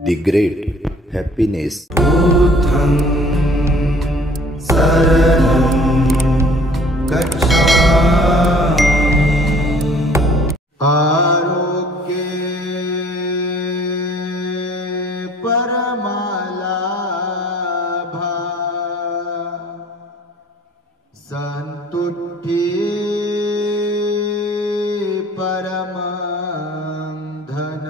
The Great Happiness. बुद्धं शरणं गच्छामि। आरोग्ये परमालाभा, संतुष्टि परमं धन,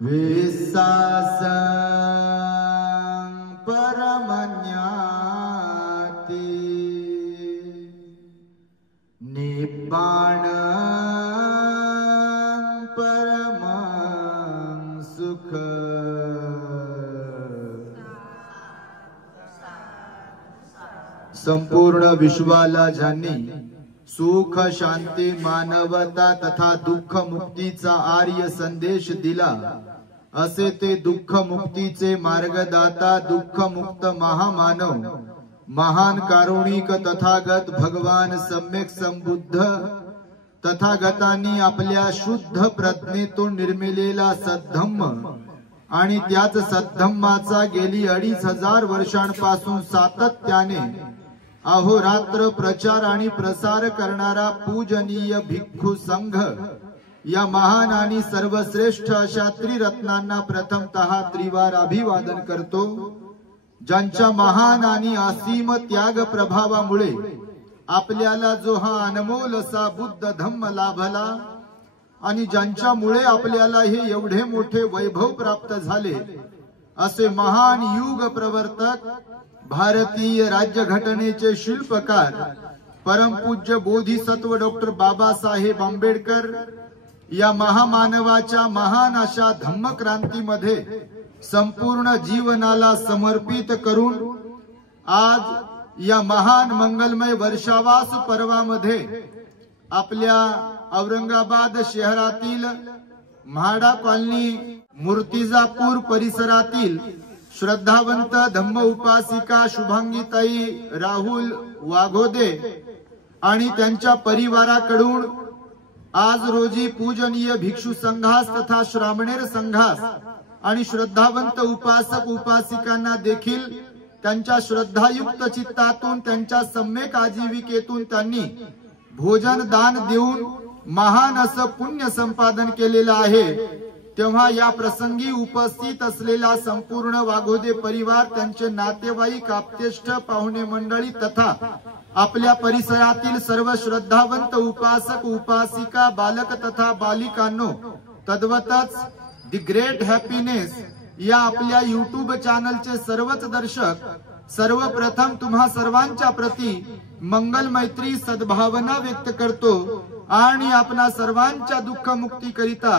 विश्वासं परमज्ञाति, निब्बाणं परमं सुख। संपूर्ण विश्वाला ज्यांनी सुख शांती मानवता तथा दुःख मुक्तीचा आर्य संदेश दिला, असे ते दुःख मुक्तीचे मार्गदाता दुःख मुक्त महामानव महान कारुणिक तथागत भगवान सम्यक संबुद्ध तथागतांनी आपल्या शुद्ध प्रज्ञेतून निर्मिलेला सद्धम्म आणि त्याच सद्धम्माचा गेली 2500 वर्षांपासून सातत्याने अहोरात्र प्रचार आणि प्रसार करणारा पूजनीय भिक्खू संघ या महान आणि सर्वश्रेष्ठ अशा त्रिरत्नांना प्रथमतः त्रिवार अभिवादन करतो, ज्यांच्या महान आणि असीम त्याग प्रभावामुळे आपल्याला जो हा अनमोल असा बुद्ध धम्म लाभला आणि ज्यांच्यामुळे आपल्याला हे एवढे मोठे वैभव प्राप्त झाले, असे महान युग प्रवर्तक भारतीय राज्यघटनेचे शिल्पकार परमपूज्य बोधिसत्व डॉक्टर बाबासाहेब आंबेडकर या महामानवाच्या महान अशा धम्मक्रांतीमध्ये संपूर्ण जीवनाला समर्पित करून आज या महान मंगलमय वर्षावास पर्वामध्ये आपल्या औरंगाबाद शहरातील म्हाडा कॉलनी मूर्तिजापूर परिसरातील श्रद्धावंत धम्म उपासिका शुभांगीताई राहुल वाघोदे आणि त्यांच्या परिवाराकडून आज रोजी पूजनीय भिक्षू संघास तथा श्रामणेर संघास आणि श्रद्धावंत उपासक उपासिकांना देखील त्यांच्या श्रद्धायुक्त चित्तातून त्यांच्या सम्यक आजीविकेतून त्यांनी भोजन दान देऊन महान असं पुण्य संपादन केलेलं आहे। तेव्हा या प्रसंगी उपस्थित असलेला संपूर्ण वाघोदे परिवार, त्यांचे नातेवाईक, आप्तेष्ट, पाहुणे मंडळी तथा आपल्या परिसरातील सर्व श्रद्धावंत उपासक उपासिका, बालक तथा बालिकांनो, तद्वतच द ग्रेट हॅपीनेस या आपल्या युट्यूब चॅनलचे सर्वच दर्शक, सर्वप्रथम तुम्हा सर्वांच्या प्रती मंगल मैत्री सद्भावना व्यक्त करतो आणि आपणा सर्वांच्या दुःख मुक्ती करिता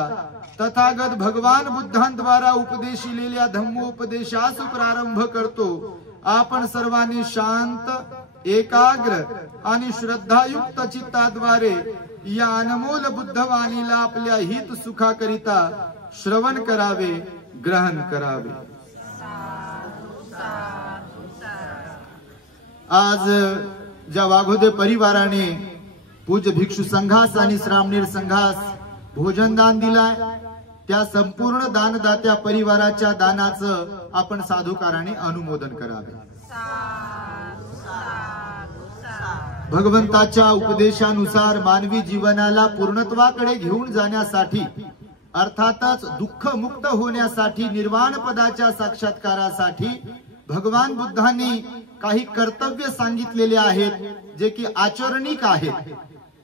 तथागत भगवान बुद्धांद्वारा उपदेशिलेल्या धम्मोपदेशास प्रारंभ करतो। आपण सर्वांनी शांत, एकाग्र आणि श्रद्धायुक्त चित्ताद्वारे या अनमोल बुद्धवाणीला आपल्या हित सुखाकरिता श्रवण करावे, ग्रहण करावे। आज ज्या वाघोदे परिवाराने पूज्य भिक्षू संघास आणि श्रामणेर संघास भोजन दान दिलाय, त्या संपूर्ण दानदात्या परिवाराच्या दानाचं आपण साधुकाराने अनुमोदन करावे। भगवंताच्या उपदेशानुसार मानवी जीवनाला पूर्णत्वाकडे घेऊन जाण्यासाठी, अर्थातच दुःख मुक्त होण्यासाठी, निर्वाण पदाच्या साक्षात्कारासाठी भगवान बुद्धांनी काही कर्तव्य सांगितलेले आहेत, जे की आचरणिक आहेत।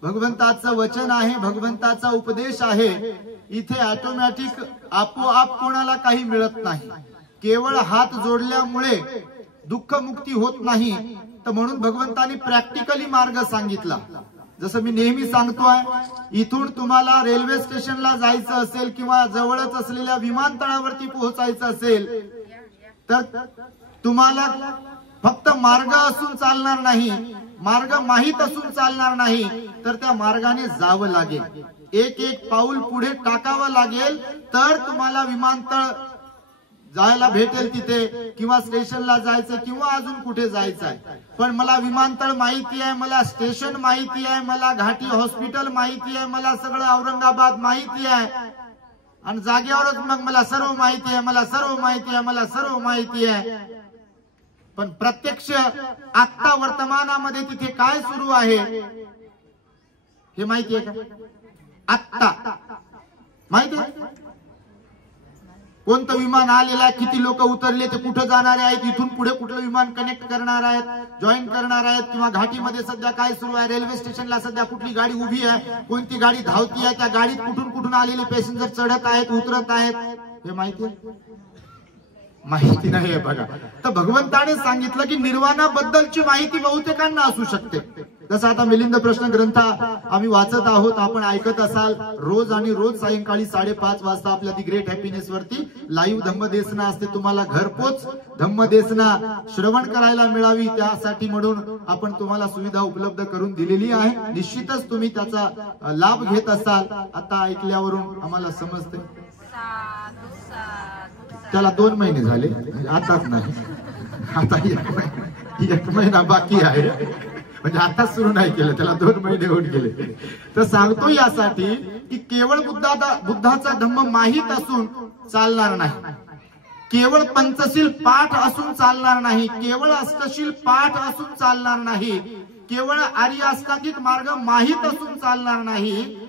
भगवंताचं वचन आहे, भगवंताचा उपदेश आहे। इथे ऑटोमॅटिक आपोआप कोणाला काही मिळत नाही, केवळ हात जोडल्यामुळे दुःख मुक्ती होत नाही। तर म्हणून भगवंतांनी प्रॅक्टिकली मार्ग सांगितला। जसं मी नेहमी सांगतोय, इथून तुम्हाला रेल्वे स्टेशनला जायचं असेल किंवा जवळच असलेल्या विमानतळावरती पोहोचायचं असेल, तर तुम्हाला फक्त मार्ग असून चालणार नाही, मार्ग माहित असून चालणार नाही, तर त्या मार्गाने जावं लागेल, एक एक पाऊल पुढे टाकावं लागेल, तर तुम्हाला विमानतळ जायला भेटेल तिथे, किंवा स्टेशनला जायचं किंवा अजून कुठे जायचं आहे। पण मला विमानतळ माहिती आहे, मला स्टेशन माहिती आहे, मला घाटी हॉस्पिटल माहिती आहे, मला सगळं औरंगाबाद माहिती आहे, आणि जागेवरच मग मला सर्व माहिती आहे, मला सर्व माहिती आहे, मला सर्व माहिती आहे. पण प्रत्यक्ष आत्ता वर्तमानामध्ये तिथे काय सुरू आहे हे माहिती आहे का? आत्ता माहिती आहे? कोणतं विमान आलेलं आहे, किती लोक उतरले, ते कुठं जाणारे आहेत, इथून पुढे कुठलं विमान कनेक्ट करणार आहेत, जॉईन करणार आहेत, किंवा घाटीमध्ये सध्या काय सुरू आहे, रेल्वे स्टेशनला सध्या कुठली गाडी उभी आहे, कोणती गाडी धावती आहे, त्या गाडीत कुठून कुठून आलेले पॅसेंजर चढत आहेत, उतरत आहेत, हे माहिती आहे? माहिती नाही आहे बघा. तर भगवंताने सांगितलं की निर्वाणाबद्दलची माहिती बहुतेकांना असू शकते. जसं आता मिलिंद प्रश्न ग्रंथ आम्ही वाचत आहोत, आपण ऐकत असाल रोज, आणि रोज सायंकाळी 5:30 वाजता आपल्या दी ग्रेट हॅपीनेस वरती लाईव्ह धम्मदेसना असते. तुम्हाला घरपोच धम्मदेसना श्रवण करायला मिळावी त्यासाठी म्हणून आपण तुम्हाला सुविधा उपलब्ध करून दिलेली आहे. निश्चितच तुम्ही त्याचा लाभ घेत असाल. आता ऐकल्यावरून आम्हाला समजते. त्याला 2 महिने झाले, आताच नाही, आता 1 महिना बाकी आहे, म्हणजे आताच सुरू नाही केलं, त्याला 2 महिने होऊन गेले. तर सांगतो यासाठी की केवळ बुद्धाचा धम्म माहीत असून चालणार नाही, केवळ पंचशील पाठ असून चालणार नाही, केवळ अष्टशील पाठ असून चालणार नाही, केवळ आर्य अष्टांगिक मार्ग माहीत असून चालणार नाही,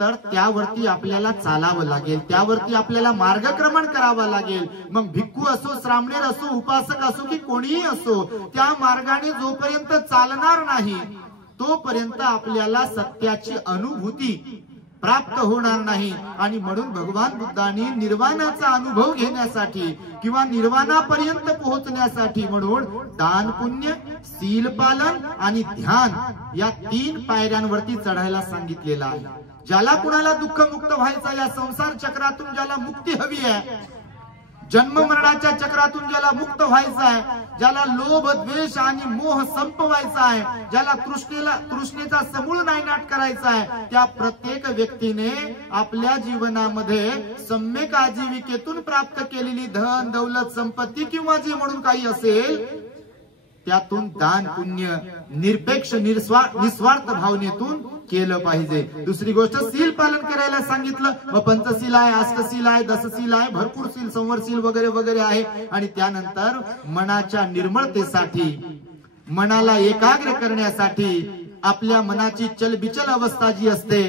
तर त्यावरती आपल्याला चालावं लागेल, त्यावरती आपल्याला मार्गक्रमण करावं लागेल. मग भिक्खू असो, श्रामणेर असो, उपासक असो की कोणीही असो, त्या मार्गाने जोपर्यंत चालणार नाही तोपर्यंत आपल्याला सत्याची अनुभूती प्राप्त होणार नाही. आणि म्हणून भगवान बुद्धांनी निर्वाणाचा अनुभव घेण्यासाठी किंवा निर्वाणापर्यंत पोहोचण्यासाठी म्हणून दान, पुण्य, शील पालन आणि ध्यान या 3 पायऱ्यांवरती चढायला सांगितलेलं आहे. ज्याला कुणाला दुःख मुक्त व्हायचा, या संसार चक्रातून ज्याला मुक्ती हवी आहे, जन्म मरणाच्या चक्रातून ज्याला मुक्त व्हायचं आहे, ज्याला लोभ, द्वेष आणि मोह संपवायचा आहे, ज्याला तृष्णेचा समूळ नायनाट करायचा आहे, त्या प्रत्येक व्यक्तीने आपल्या जीवनामध्ये सम्यक आजीविकेतून प्राप्त केलेली धन, दौलत, संपत्ती किंवा जे म्हणून काही असेल त्यातून दान, पुण्य निरपेक्ष निस्वार्थ भावनेतून केलं पाहिजे. दुसरी गोष्ट शील पालन करायला सांगितलं. मग पंचशील आहे, अष्टशील आहे, दशशील आहे, भरपूर शील, संवरशील वगैरे वगैरे आहे. आणि त्यानंतर मनाच्या निर्मळतेसाठी, मनाला एकाग्र करण्यासाठी, आपल्या मनाची चलबिचल अवस्था जी असते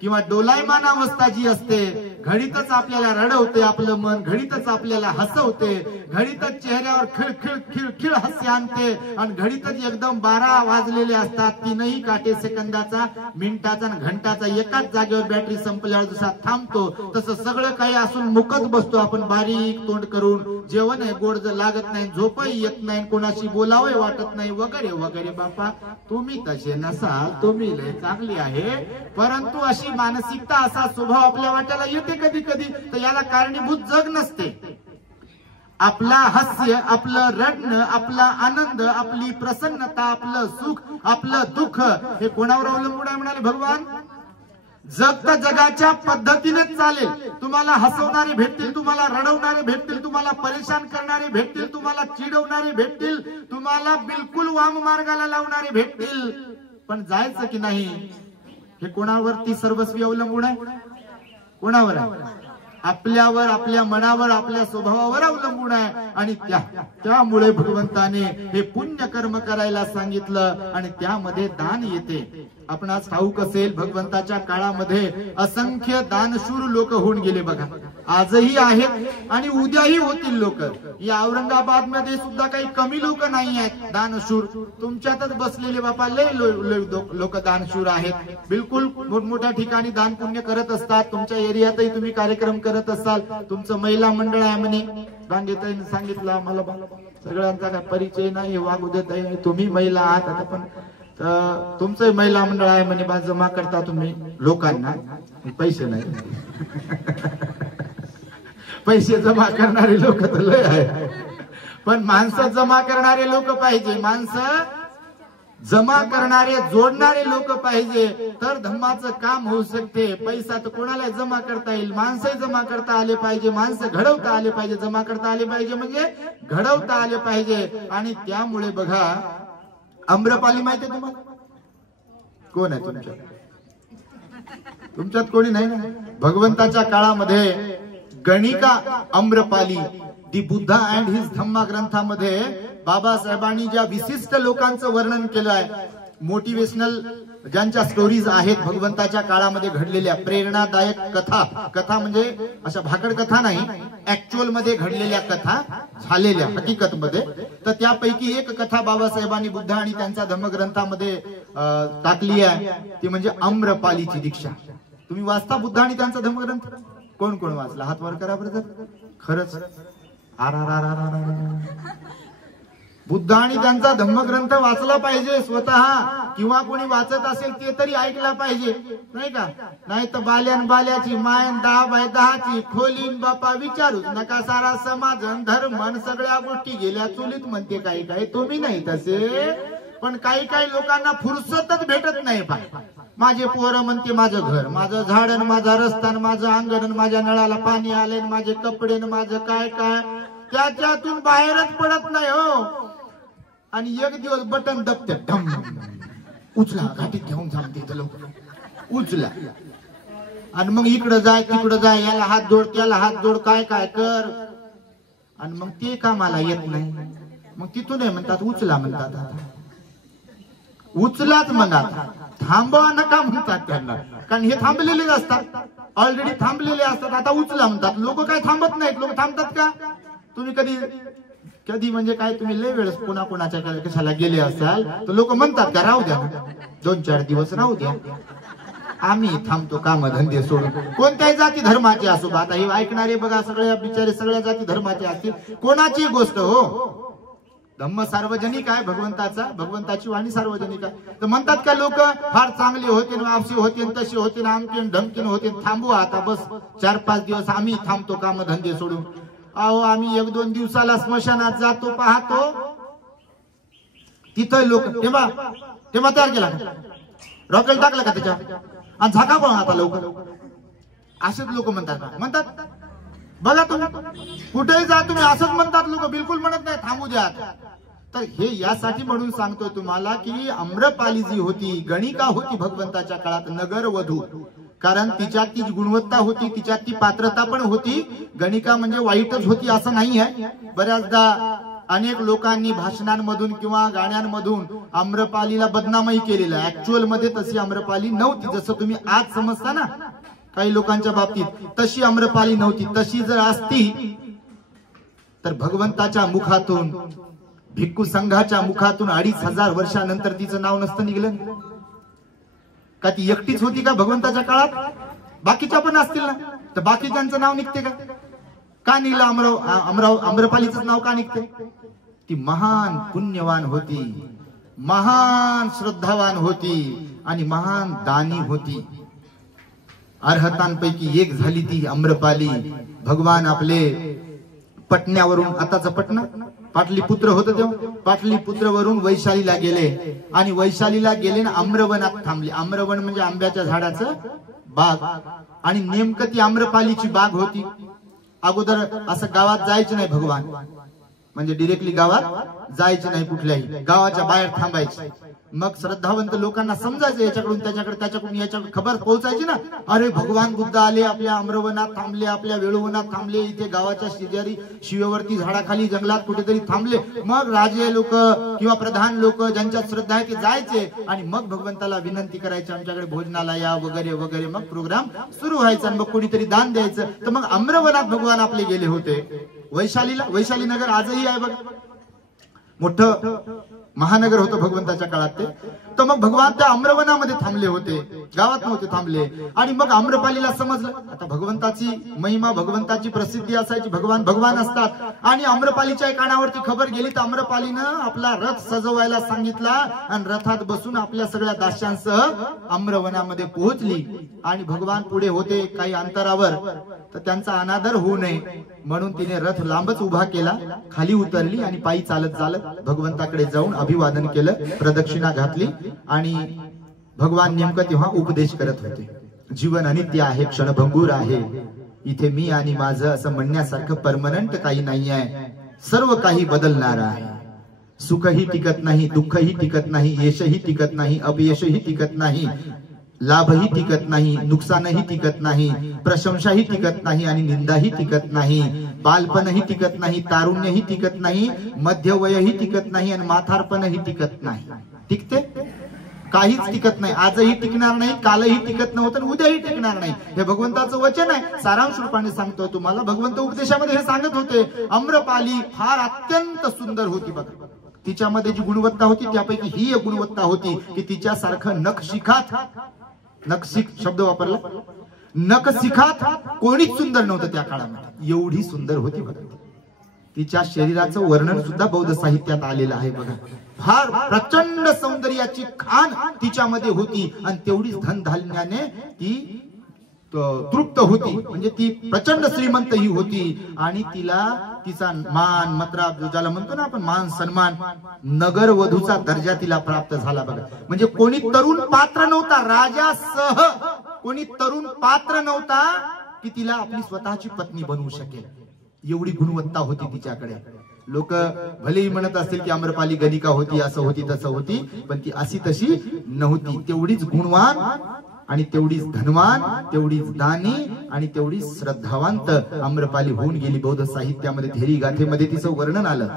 किंवा डोलायमान अवस्था जी असते, घडीतच आपल्याला रडवते आपलं मन, घडीतच आपल्याला हसवते, घडीतच चेहऱ्यावर खिळखिळ खिळखिळ हास्य आणते, आणि घडीतच एकदम 12 वाजलेले असतात, 3ही काटे सेकंदाचा, मिनिटाचा आणि घंटाचा एकाच जागेवर बॅटरी संपल्यावर जसा थांबतो तसं सगळं काही असून मुकत बसतो आपण बारीक तोंड करून. जेवण आहे गोड जर लागत नाही, झोपही येत नाही, कोणाशी बोलावं वाटत नाही, वगैरे वगैरे. बापा तुम्ही तसे नसाल, तुम्ही लय चांगली आहे, परंतु अशी मानसिकता, असा स्वभाव आपल्या वाट्याला येते कधी कधी. तर याला कारणीभूत जग नसते. आपला हास्य, आपलं रडणं, आपला आनंद, आपली प्रसन्नता, आपलं सुख, आपलं दुःख हे कोणावर अवलंबून आहे म्हणाले भगवान? जग तर जगाच्या पद्धतीनेच चालेल. तुम्हाला हसवणारे भेटतील, तुम्हाला रडवणारे भेटतील, तुम्हाला परेशान करणारे भेटतील, तुम्हाला चिडवणारे भेटतील, तुम्हाला बिलकुल वाम मार्गाला लावणारे भेटतील. पण जायचं की नाही हे कोणावरती सर्वस्वी अवलंबून आहे? कोणावर आहे? आपल्यावर, आपल्या मनावर, आपल्या स्वभावावर अवलंबून आहे. आणि त्यामुळे भगवंताने हे पुण्य कर्म करायला सांगितलं आणि त्यामध्ये दान येते. आपणास ठाऊक असेल भगवंताच्या काळामध्ये असंख्य दानशूर लोक होऊन गेले बघा. आजही आहेत आणि उद्याही होतील लोक. या औरंगाबाद मध्ये सुद्धा काही कमी लोक नाही आहेत दानशूर. तुमच्यातच बसलेले बापा लय लोक दानशूर आहेत. बिलकुल मोठमोठ्या ठिकाणी दान पुण्य करत असतात. तुमच्या एरियातही तुम्ही कार्यक्रम करत असाल. तुमचं महिला मंडळ आहे म्हणे, रांगेताईने सांगितलं आम्हाला. सगळ्यांचा काय परिचय नाही, वागू देत आहे. तुम्ही महिला आहात आता, पण तुमचं महिला मंडळ आहे म्हणे, बा जमा करता तुम्ही लोकांना, पैसे नाही. पैसे जमा करणारे लोक तर लय आहे, पण माणसं जमा करणारे लोक पाहिजे. माणसं जमा करणारे, जोडणारे लोक पाहिजे, तर धम्माचं काम होऊ शकते. पैसा तर कोणाला जमा करता येईल, माणसं जमा करता आले पाहिजे, माणसं घडवता आले पाहिजे. जमा करता आले पाहिजे म्हणजे घडवता आले पाहिजे. आणि त्यामुळे बघा, आम्रपाली माहिती आहे तुम्हाला? कोण आहे तुमच्या? तुमच्यात कोणी नाही ना? भगवंताच्या काळामध्ये गणिका आम्रपाली दी बुद्धा अँड हिज धम्मा ग्रंथामध्ये बाबासाहेबांनी ज्या विशिष्ट लोकांचं वर्णन केलं आहे, मोटिवेशनल ज्यांच्या स्टोरीज आहेत भगवंताच्या काळामध्ये घडलेल्या प्रेरणादायक कथा, कथा म्हणजे अशा भाकड कथा नाही, ऍक्च्युअल मध्ये घडलेल्या कथा झालेल्या हकीकत मध्ये, तर त्यापैकी एक कथा बाबासाहेबांनी बुद्ध आणि त्यांच्या धम्मग्रंथामध्ये टाकली आहे, ती म्हणजे आम्रपालीची दीक्षा. तुम्ही वाचता बुद्ध आणि त्यांचा धम्मग्रंथ? कोण कोण वाचला? हात वर करा बरं. खरंच बुद्ध आणि त्यांचा धम्मग्रंथ वाचला पाहिजे स्वतः, किंवा कोणी वाचत असेल ते तरी ऐकला पाहिजे, नाही का? नाही तर बाल्यान बाल्याची मायन 10/10ची खोलीन बापा विचारूच नका, सारा समाज धर्म सगळ्या गोष्टी गेल्या चुलीत म्हणते. काही काही तुम्ही नाही तसे, पण काही काही लोकांना फुरसतच भेटत नाही. माझे पोरं म्हणते माझं घर, माझं झाडन, माझा रस्ता, माझं अंगण, माझ्या नळाला पाणी आले, माझे कपडे, माझं काय काय, त्याच्यातून बाहेरच पडत नाही हो. आणि एक दिवस बटन दबते, ढम, उचला, घाटीत घेऊन थांबते लोक, उचला, आणि मग इकडं जाय तिकडं जाय, याला हात जोड त्याला हात जोड, काय काय कर, आणि मग ते कामाला येत नाही. मग तिथून म्हणतात उचला, म्हणतात आता उचलाच, मग आता थांबवा नका म्हणतात त्यांना, कारण हे थांबलेले असतात, ऑलरेडी थांबलेले असतात. आता उचला म्हणतात. लोक काय थांबत नाहीत. लोक थांबतात का? तुम्ही कधी कधी म्हणजे काय, तुम्ही लय वेळेस कोणाच्या कशाला गेले असाल तर लोक म्हणतात का राहू द्या, 2-4 दिवस राहू द्या, आम्ही थांबतो काम धंदे सोडून. कोणत्याही जाती धर्माचे असो, आता हे ऐकणारे बघा सगळ्या बिचारे सगळ्या जाती धर्माचे असतील, कोणाची गोष्ट हो, धम्म सार्वजनिक आहे भगवंताचा, भगवंताची वाणी सार्वजनिक आहे. तर म्हणतात का लोक फार चांगले होते, आपसी होते, तसे होते, आमके ढमकीन होते, थांबू आता बस 4-5 दिवस आम्ही थांबतो काम धंदे सोडून. अहो आम्ही 1-2 दिवसाला स्मशानात जातो, पाहतो तिथं लोक, तेव्हा तयार केला, रॉकेल टाकलं का त्याच्या, आणि झाका कोण आता लवकर, असेच लोक म्हणतात. बघा तुम्ही कुठेही जा, तुम्ही असंच म्हणतात लोक, बिलकुल म्हणत नाही थांबू द्या. तर हे यासाठी म्हणून सांगतोय तुम्हाला की आम्रपाली जी होती, गणिका होती भगवंताच्या काळात, नगर वधू, कारण तिच्यात ती गुणवत्ता होती, तिच्यात ती पात्रता पण होती. गणिका म्हणजे वाईटच होती असं नाही आहे. बऱ्याचदा अनेक लोकांनी भाषणांमधून किंवा गाण्यांमधून आम्रपालीला बदनामही केलेलं आहे. ऍक्च्युअल मध्ये तशी आम्रपाली नव्हती, जसं तुम्ही आज समजता ना काही लोकांच्या बाबतीत, तशी आम्रपाली नव्हती. तशी जर असती तर भगवंताच्या मुखातून, भिक्खू संघाच्या मुखातून 2500 वर्षानंतर तिचं नाव नसतं निघलं का? ती एकटीच होती का भगवंताच्या काळात? बाकीच्या पण असतील ना, तर बाकीच्यांचं नाव निघते का निघलं? आम्रपालीचं नाव का निघते? ती महान पुण्यवान होती, महान श्रद्धावान होती आणि महान दानी होती. अर्हतांपैकी एक झाली ती आम्रपाली. भगवान आपले पटण्यावरून, आताच पटना पाटलीपुत्र होतं तेव्हा, पाटलीपुत्रवरून वैशालीला गेले आणि वैशालीला गेले ना आम्रवनात थांबले. आम्रवन म्हणजे आंब्याच्या झाडाचं बाग, आणि नेमकं ती आम्रपालीची बाग होती. अगोदर असं गावात जायचं नाही भगवान, म्हणजे डिरेक्टली गावात जायचे नाही, कुठल्याही गावाच्या बाहेर थांबायचे. मग श्रद्धावंत लोकांना समजायचं, याच्याकडून त्याच्याकडे, त्याच्याकडून याच्याकडे खबर पोहोचायची ना, अरे भगवान बुद्ध आले, आपल्या आम्रवनात थांबले, आपल्या वेळुवनात थांबले, इथे गावाच्या शेजारी शिवेवरती झाडाखाली जंगलात कुठेतरी थांबले. मग राजे लोक किंवा प्रधान लोक ज्यांच्यात श्रद्धा आहे ते जायचे आणि मग भगवंताला विनंती करायची, आमच्याकडे भोजनाला या वगैरे वगैरे. मग प्रोग्राम सुरू व्हायचा आणि मग कोणीतरी दान द्यायचं. तर मग आम्रवनात भगवान आपले गेले होते. वैशालीला, वैशाली नगर आजही आहे बघा, मोठं महानगर होतं भगवंताच्या काळात ते. तर मग भगवान त्या आम्रवनामध्ये थांबले होते, गावात नव्हते थांबले. आणि मग आम्रपालीला समजलं, आता भगवंताची महिमा, भगवंताची प्रसिद्धी असायची, भगवान असतात. आणि आम्रपालीच्या कानावरती खबर गेली तर आम्रपालीनं आपला रथ सजवायला सांगितला आणि रथात बसून आपल्या सगळ्या दास्यांसह आम्रवनामध्ये पोहोचली. आणि भगवान पुढे होते काही अंतरावर, तर त्यांचा अनादर होऊ नये म्हणून तिने रथ लांबच उभा केला, खाली उतरली आणि पायी चालत चालत भगवंताकडे जाऊन अभिवादन केलं, प्रदक्षिणा घातली. आणि भगवान नेमकं तेव्हा उपदेश करत होते. जीवन अनित्य आहे, क्षणभंगूर आहे, इथे मी आणि माझं असं म्हणण्यासारखं परमनंट काही नाही आहे, सर्व काही बदलणार आहे. सुखही टिकत नाही, दुःखही टिकत नाही, यशही टिकत नाही, अपयशही टिकत नाही, लाभही टिकत नाही, नुकसानही टिकत नाही, प्रशंसाही टिकत नाही आणि निंदाही टिकत नाही, बालपणही टिकत नाही, तारुण्यही टिकत नाही, मध्यवयही टिकत नाही आणि म्हातारपणही टिकत नाही. टिकते? काहीच टिकत नाही. आजही टिकणार नाही, कालही टिकत नव्हतं, उद्याही टिकणार नाही. हे भगवंताचं वचन आहे. सारांश रूपाने सांगतोय तुम्हाला. भगवंत उपदेशामध्ये हे सांगत होते, आम्रपाली फार अत्यंत सुंदर होती बघा. तिच्यामध्ये जी गुणवत्ता होती त्यापैकी ही एक गुणवत्ता होती की तिच्यासारखं नखशिखात, नखशिख शब्द वापरला, नखशिखात कोणीच सुंदर नव्हतं त्या काळामध्ये. एवढी सुंदर होती बघा. तिच्या शरीराचं वर्णन सुद्धा बौद्ध साहित्यात आलेलं आहे बघा. फार प्रचंड सौंदर्याची खाण तिच्यामध्ये होती आणि तेवढीच धनधान्याने ती तृप्त होती. म्हणजे ती प्रचंड श्रीमंत ही होती आणि तिला तिचा मान मत्रा ज्याला म्हणतो ना आपण मान सन्मान, नगर वधूचा दर्जा तिला प्राप्त झाला बघा. म्हणजे कोणी तरुण पात्र नव्हता, राजासह कोणी तरुण पात्र नव्हता की तिला आपली स्वतःची पत्नी बनवू शकेल. एवढी गुणवत्ता होती तिच्याकडे. लोक भलेही म्हणत असतील की आम्रपाली गणिका होती, असं होती तसं होती, पण ती अशी तशी नव्हती. तेवढीच गुणवान आणि तेवढीच धनवान, तेवढीच दानी आणि तेवढीच श्रद्धावंत आम्रपाली होऊन गेली. बौद्ध साहित्यामध्ये थेरी गाथेमध्ये तिचं वर्णन आलं.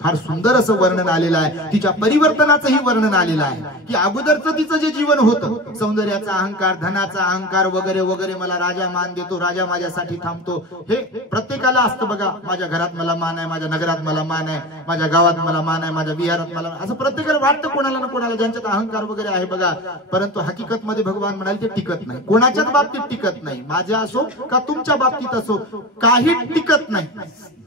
फार सुंदर असं वर्णन आलेलं आहे. तिच्या परिवर्तनाचंही वर्णन आलेलं आहे की अगोदरचं तिचं जे जीवन होतं, सौंदर्याचा अहंकार, धनाचा अहंकार वगैरे वगैरे, मला राजा मान देतो, राजा माझ्यासाठी थांबतो, हे प्रत्येकाला असतं बघा. माझ्या घरात मला मान आहे, माझ्या नगरात मला मान आहे, माझ्या गावात मला मान आहे, माझ्या विहारात मला, असं प्रत्येकाला वाटतं कोणाला ना कोणाला, ज्यांच्यात अहंकार वगैरे आहे बघा. परंतु हकीकत मध्ये भगवान म्हणाले ते टिकत नाही. कोणाच्याच बाबतीत टिकत नाही. माझ्या असो का तुमच्या बाबतीत असो, काही टिकत नाही.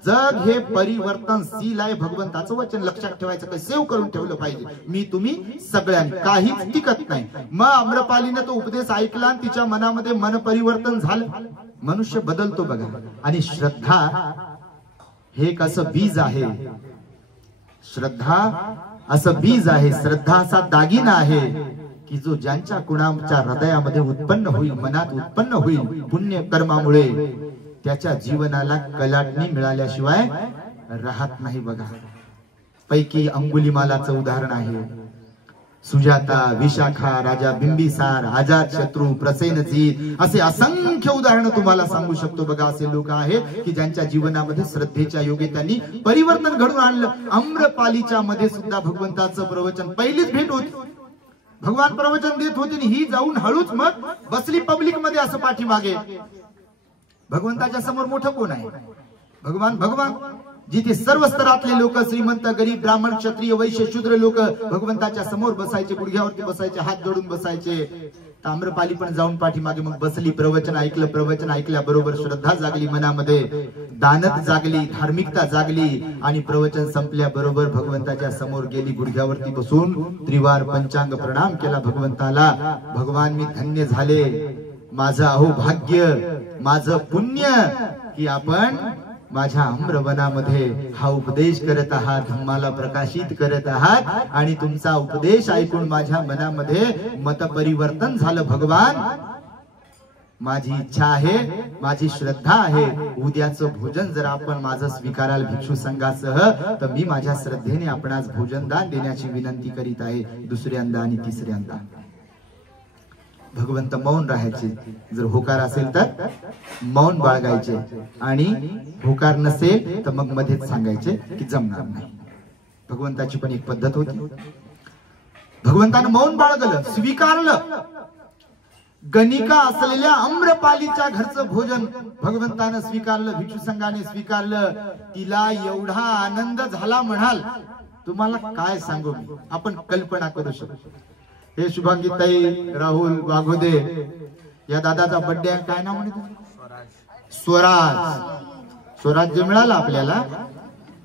जग हे परिवर्तनशील आहे. भगवंताचं वचन लक्षात ठेवायचं, काही सेव्ह करून ठेवलं पाहिजे. मी तुम्ही सगळ्यांनी, काहीच टिकत नाही. मग आम्रपालीने तो उपदेश ऐकला आणि तिच्या मनामध्ये मन परिवर्तन झालं. मनुष्य बदलतो बघा. आणि श्रद्धा हे एक असं बीज आहे. श्रद्धा असं बीज आहे, श्रद्धा असा दागिना आहे की जो ज्यांच्या कुणाच्या हृदयामध्ये उत्पन्न होईल, मनात उत्पन्न होईल पुण्य कर्मामुळे, त्याच्या जीवनाला कलाटणी मिळाल्याशिवाय राहत नाही बघा. पैकी अंगुलिमालाचं उदाहरण आहे. सुजाता, विशाखा, राजा बिंबिसार, अजात शत्रू, प्रसेनजीत, असे असंख्य उदाहरणं तुम्हाला सांगू शकतो बघा. असे लोक आहेत की ज्यांच्या जीवनामध्ये श्रद्धेच्या योगे त्यांनी परिवर्तन घडून आणलं. आम्रपालीच्या मध्ये सुद्धा भगवंताचं प्रवचन, पहिलीच भेट होती, भगवान प्रवचन देत होते, ही जाऊन हळूच मग बसली पब्लिक मध्ये असं पाठीमागे. भगवंताच्या समोर मोठं कोण आहे? भगवान. भगवान जिथे सर्व स्तरातले लोक, श्रीमंत, गरीब, ब्राह्मण, क्षत्रिय, वैश्य, शूद्र लोक भगवंताच्या समोर बसायचे, गुडघ्यावरती बसायचे, हात जोडून बसायचे. आम्रपाली पण जाऊन पाठीमागे मग बसली, प्रवचन ऐकलं. प्रवचन ऐकल्याबरोबर श्रद्धा जागली मनामध्ये, दानत जागली, धार्मिकता जागली आणि प्रवचन संपल्याबरोबर भगवंताच्या समोर गेली, गुडघ्यावरती बसून त्रिवार पंचांग प्रणाम केला भगवंताला. भगवान मी धन्य झाले, माझं अहो भाग्य, माझं पुण्य की आपण माझ्या आम्रवनामध्ये हा उपदेश करत आहात, धम्माला प्रकाशित करत आहात आणि तुमचा उपदेश ऐकून माझ्या मनामध्ये मत परिवर्तन झालं. भगवान माझी इच्छा आहे, माझी श्रद्धा आहे, उद्याचं भोजन जर आपण माझं स्वीकाराल भिक्षू संघासह, तर मी माझ्या श्रद्धेने आपणास भोजन दान देण्याची विनंती करीत आहे. दुसऱ्यांदा आणि तिसऱ्यांदा भगवंत मौन राहायचे. जर होकार असेल तर मौन बाळगायचे आणि होकार नसेल तर मग मध्येच सांगायचे की जमणार नाही. भगवंताची पण एक पद्धत होती. भगवंतानं मौन बाळगलं, स्वीकारलं. गणिका असलेल्या आम्रपालीच्या घरचं भोजन भगवंतानं स्वीकारलं, भिक्षू संघाने स्वीकारलं. तिला एवढा आनंद झाला म्हणाल तुम्हाला काय सांगू मी, आपण कल्पना करू शकतो. हे शुभांगीताई, राहुल वाघोदे या दादाचा बर्थडे आहे, काय नाव म्हणतो? स्वराज. स्वराज्य मिळाला आपल्याला,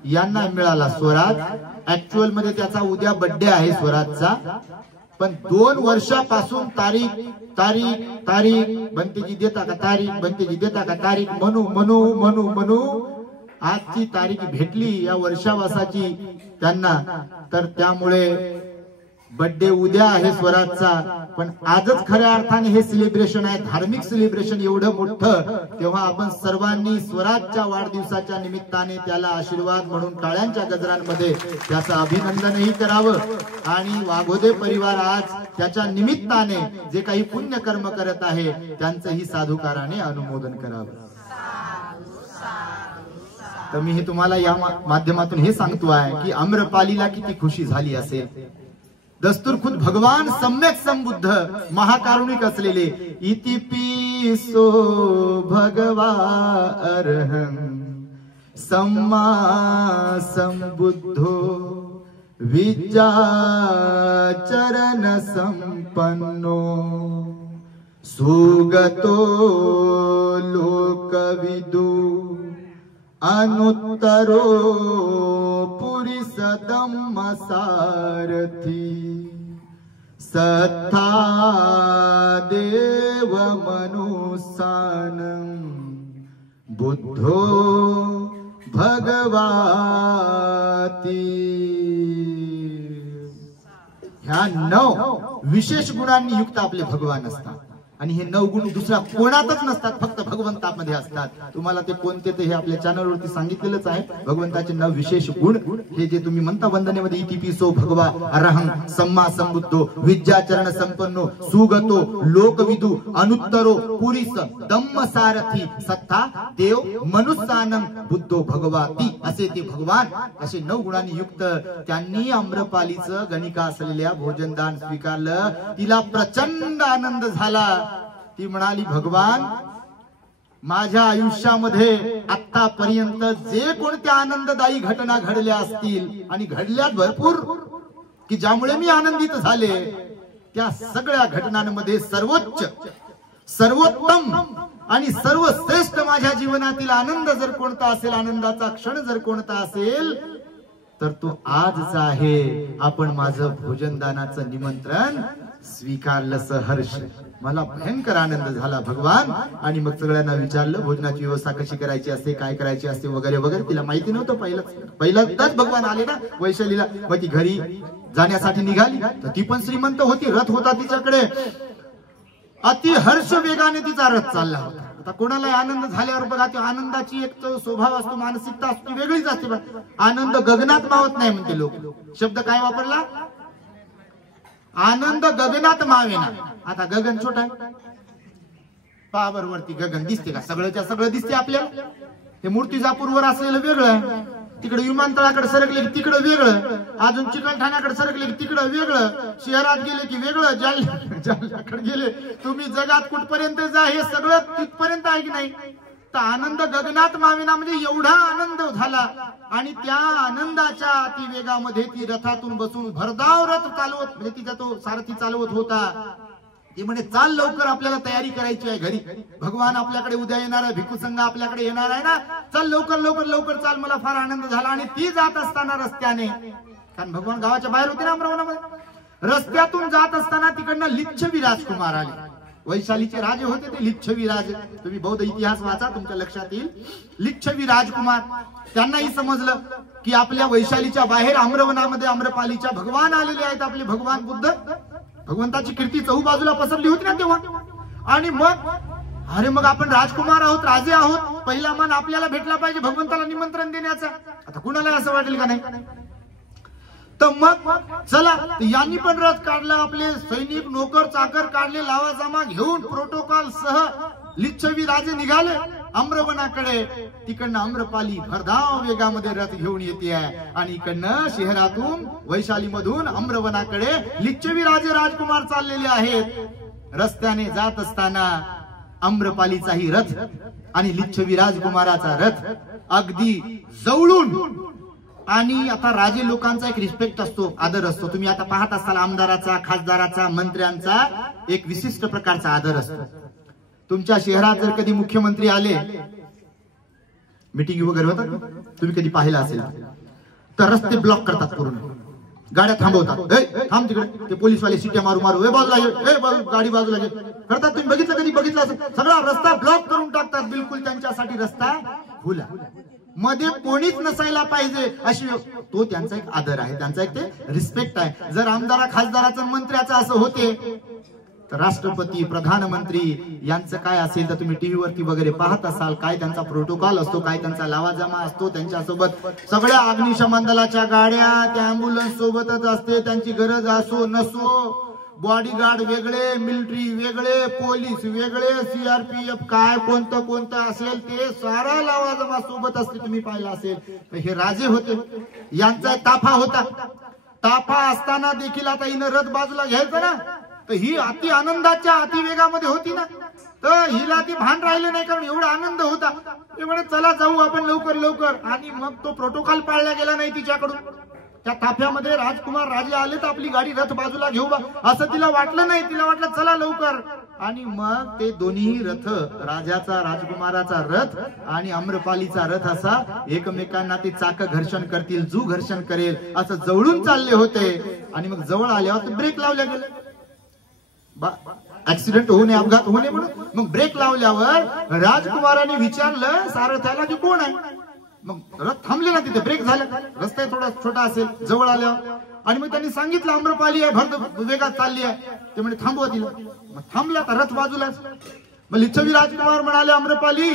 यांना मिळाला स्वराज. ऍक्च्युअल मध्ये त्याचा उद्या बर्थडे आहे स्वराजचा, पण 2 वर्षापासून तारीख तारीख तारीख बनतेजी देता का, तारीख बनतेजी देता का, तारीख म्हणू म्हणू म्हणू म्हणू आजची तारीख भेटली या वर्षावासाची त्यांना. तर त्यामुळे बर्थडे उद्या आहे स्वराजचा, पण आजच खऱ्या अर्थाने हे सेलिब्रेशन आहे, धार्मिक सेलिब्रेशन एवढं मोठं. तेव्हा आपण सर्वांनी स्वराजच्या वाढदिवसाच्या निमित्ताने त्याला आशीर्वाद म्हणून टाळ्यांच्या गजरांमध्ये त्याचं अभिनंदनही करावं आणि वाघोदे परिवार आज त्याच्या निमित्ताने जे काही पुण्यकर्म करत आहे त्यांचंही साधुकाराने अनुमोदन करावं. तर मी हे तुम्हाला या माध्यमातून हे सांगतो आहे की आम्रपालीला किती खुशी झाली असेल. दस्तूर खुद भगवान सम्यक संबुद्ध महाकारुणिक असलेले इति पिसो भगवा अर्हं सम्मा संबुद्धो विद्याचरण संपन्नो सुगतो लोकविदु अनुत्तरो पुरीसदम्म सारथी सत्ता देव मनुसानं बुद्धो भगवाती. ह्या 9 विशेष गुणांनी युक्त आपले भगवान असतात आणि हे 9 गुण दुसऱ्या कोणातच नसतात, फक्त भगवंतामध्ये असतात. तुम्हाला ते कोणते ते हे आपल्या चॅनलवरती सांगितलेलंच आहे. भगवंताचे 9 विशेष गुण हे जे तुम्ही म्हणता वंदनेमध्ये इति पिसो भगवा अरहं सम्मा संबुद्धो विद्याचरण संपन्नो सुगतो लोकविदु अनुत्तरो पुरीस दम्म सारथी सत्ता देव मनुष्यानं बुद्धो भगवाती. असे ते भगवान असे 9 गुणांनी युक्त. त्यांनी आम्रपालीचं गणिका असलेल्या भोजनदान स्वीकारलं. तिला प्रचंड आनंद झाला. ती म्हणाली, भगवान माझ्या आयुष्यामध्ये आतापर्यंत जे कोणत्या आनंददायी घटना घडल्या असतील आणि घडल्यात भरपूर की ज्यामुळे मी आनंदित झाले, त्या सगळ्या घटनांमध्ये सर्वोच्च सर्वोत्तम आणि सर्वश्रेष्ठ माझ्या जीवनातील आनंद जर कोणता असेल, आनंदाचा क्षण जर कोणता असेल तर तो आजचा आहे. आपण माझं भोजनदानाचं निमंत्रण स्वीकारलं सहर्ष. मला भयंकर आनंद झाला भगवान. आणि मग सगळ्यांना विचारलं भोजनाची व्यवस्था कशी करायची असते, काय करायची असते वगैरे वगैरे. तिला माहिती नव्हतं. पहिल्यांदाच भगवान आले ना वैशालीला. मग ती घरी जाण्यासाठी निघाली तर ती पण श्रीमंत होती, रथ होता तिच्याकडे. अति हर्ष वेगाने तिचा रथ चालला होता. आता कोणाला आनंद झाल्यावर बघा ते आनंदाची एक तो स्वभाव असतो, मानसिकता असते, वेगळीच असते. आनंद गगनात मावत नाही म्हणते लोक. शब्द काय वापरला? आनंद गगनात मावेना. आता गगन छोटा आहे, पहा वरती गगन दिसते का? सगळंच्या सगळं दिसते आपल्याला. हे मूर्तिजापूरवर असलेलं वेगळं आहे, तिकडे विमानतळाकडे सरकले की तिकडं वेगळं, अजून चिकलठाण्याकडे सरकले की तिकडं वेगळं, शहरात गेले की वेगळं, जालन्याकडे गेले तुम्ही जगात कुठपर्यंत जा हे सगळं तिथपर्यंत आहे की नाही. तर आनंद गगनात मावेना म्हणजे एवढा आनंद झाला. आणि त्या आनंदाच्या अतिवेगामध्ये ती रथातून बसून भरधाव रथ चालवत, म्हणजे तिचा तो सारथी चालवत होता. ती म्हणे चाल लवकर, आपल्याला तयारी करायची आहे घरी. भगवान आपल्याकडे उद्या येणार आहे, भिक्खू संघ आपल्याकडे येणार आहे ना, चल लवकर लवकर लवकर चाल. मला फार आनंद झाला. आणि ती जात असताना रस्त्याने, कारण भगवान गावाच्या बाहेर होते ना अमरावतीमध्ये, रस्त्यातून जात असताना तिकडनं लिच्छवी राजकुमार आले. वैशालीचे राजे होते ते लिच्छवी राजे. तुम्ही बौद्ध इतिहास वाचा, तुमच्या लक्षात येईल. लिच्छवी राजकुमार, त्यांनाही समजलं की आपल्या वैशालीच्या बाहेर आम्रवनामध्ये आम्रपालीच्या भगवान आलेले आहेत, आपले भगवान बुद्ध. भगवंताची कीर्ती चहूबाजूला पसरली होती ना तेव्हा. आणि मग अरे मग आपण राजकुमार आहोत, राजे आहोत, पहिला मान आपल्याला भेटला पाहिजे भगवंताला निमंत्रण देण्याचा. आता कुणाला असं वाटेल का नाही? तर मग चला यांनी पण रथ काढला, आपले सैनिक नोकर चाकर काढले, लावा जमा घेऊन प्रोटोकॉल सह लिच्छवी राजे निघाले आम्रवनाकडे. तिकडनं आम्रपाली भरधाव वेगामध्ये रथ घेऊन येते आहे. आणि इकडनं शहरातून वैशाली मधून आम्रवनाकडे लिच्छवी राजे राजकुमार चाललेले आहेत. रस्त्याने जात असताना आम्रपालीचाही रथ आणि लिच्छवी राजकुमाराचा रथ अगदी जवळून. आणि आता राजे लोकांचा एक रिस्पेक्ट असतो, आदर असतो. तुम्ही आता पाहत असाल आमदाराचा, खासदाराचा, मंत्र्यांचा एक विशिष्ट प्रकारचा आदर असतो. तुमच्या शहरात जर कधी मुख्यमंत्री आले, मीटिंग वगैरे होतात, तुम्ही कधी पाहिलं असेल तर रस्ते ब्लॉक करतात, पूर्ण गाड्या थांबवतात. थांब तिकडे, ते पोलीसवाले शिट्या मारू मारू बाजूला गाडी बाजूला करतात. तुम्ही बघितलं कधी? बघितलं असेल. सगळा रस्ता ब्लॉक करून टाकतात, बिलकुल त्यांच्यासाठी रस्ता खुला. मध्ये कोणीच नसायला पाहिजे अशी तो त्यांचा एक आदर आहे, त्यांचा एक ते रिस्पेक्ट आहे. जर आमदारा खासदाराचं मंत्र्याचं असं होते तर राष्ट्रपती प्रधानमंत्री यांचं काय असेल तर तुम्ही टीव्ही वरती वगैरे पाहत असाल, काय त्यांचा प्रोटोकॉल असतो, काय त्यांचा लावाजमा असतो. त्यांच्यासोबत सगळ्या अग्निशमन दलाच्या गाड्या त्या अँब्युलन्स सोबतच असते, त्यांची गरज असो नसो. बॉडीगार्ड वेगळे, मिलिटरी वेगळे, पोलीस वेगळे, सीआरपीएफ काय कोणतं कोणतं असेल ते सारा लावाजमा सोबत असते. तुम्ही पाहिलं असेल तर हे राजे होते, यांचा ताफा होता. ताफा असताना देखील आता हिनं रथ बाजूला घ्यायचं ना, तर ही अति आनंदाच्या अतिवेगामध्ये होती ना, तर हिला ती भान राहिलं नाही, कारण एवढा आनंद होता. ते म्हणे चला जाऊ आपण लवकर लवकर, आणि मग तो प्रोटोकॉल पाळला गेला नाही तिच्याकडून. त्या ताफ्यामध्ये राजकुमार राजे आले तर आपली गाडी रथ बाजूला घेऊ बा असं तिला वाटलं नाही. तिला वाटलं चला लवकर, आणि मग ते दोन्ही रथ, राजाचा राजकुमाराचा रथ आणि आम्रपालीचा रथ असा एकमेकांना ते चाक घर्षण करतील, जू घर्षण करेल असं जवळून चालले होते. आणि मग जवळ आल्यावर ब्रेक लावल्या गेले, ऍक्सिडेंट होऊ नये, अपघात होऊ नये म्हणून. मग ब्रेक लावल्यावर राजकुमाराने विचारलं सारथ्याला की कोण आहे. मग रथ थांबले ना तिथे, ब्रेक झाला, रस्ता थोडा छोटा असेल जवळ आल्यावर. आणि मग त्यांनी सांगितलं आम्रपाली आहे, भरत वेगात चालली आहे. ते म्हणजे थांबवा तिला. मग थांबला तर रथ बाजूलाच. मग लिच्छवी राजकुमार म्हणाले आम्रपाली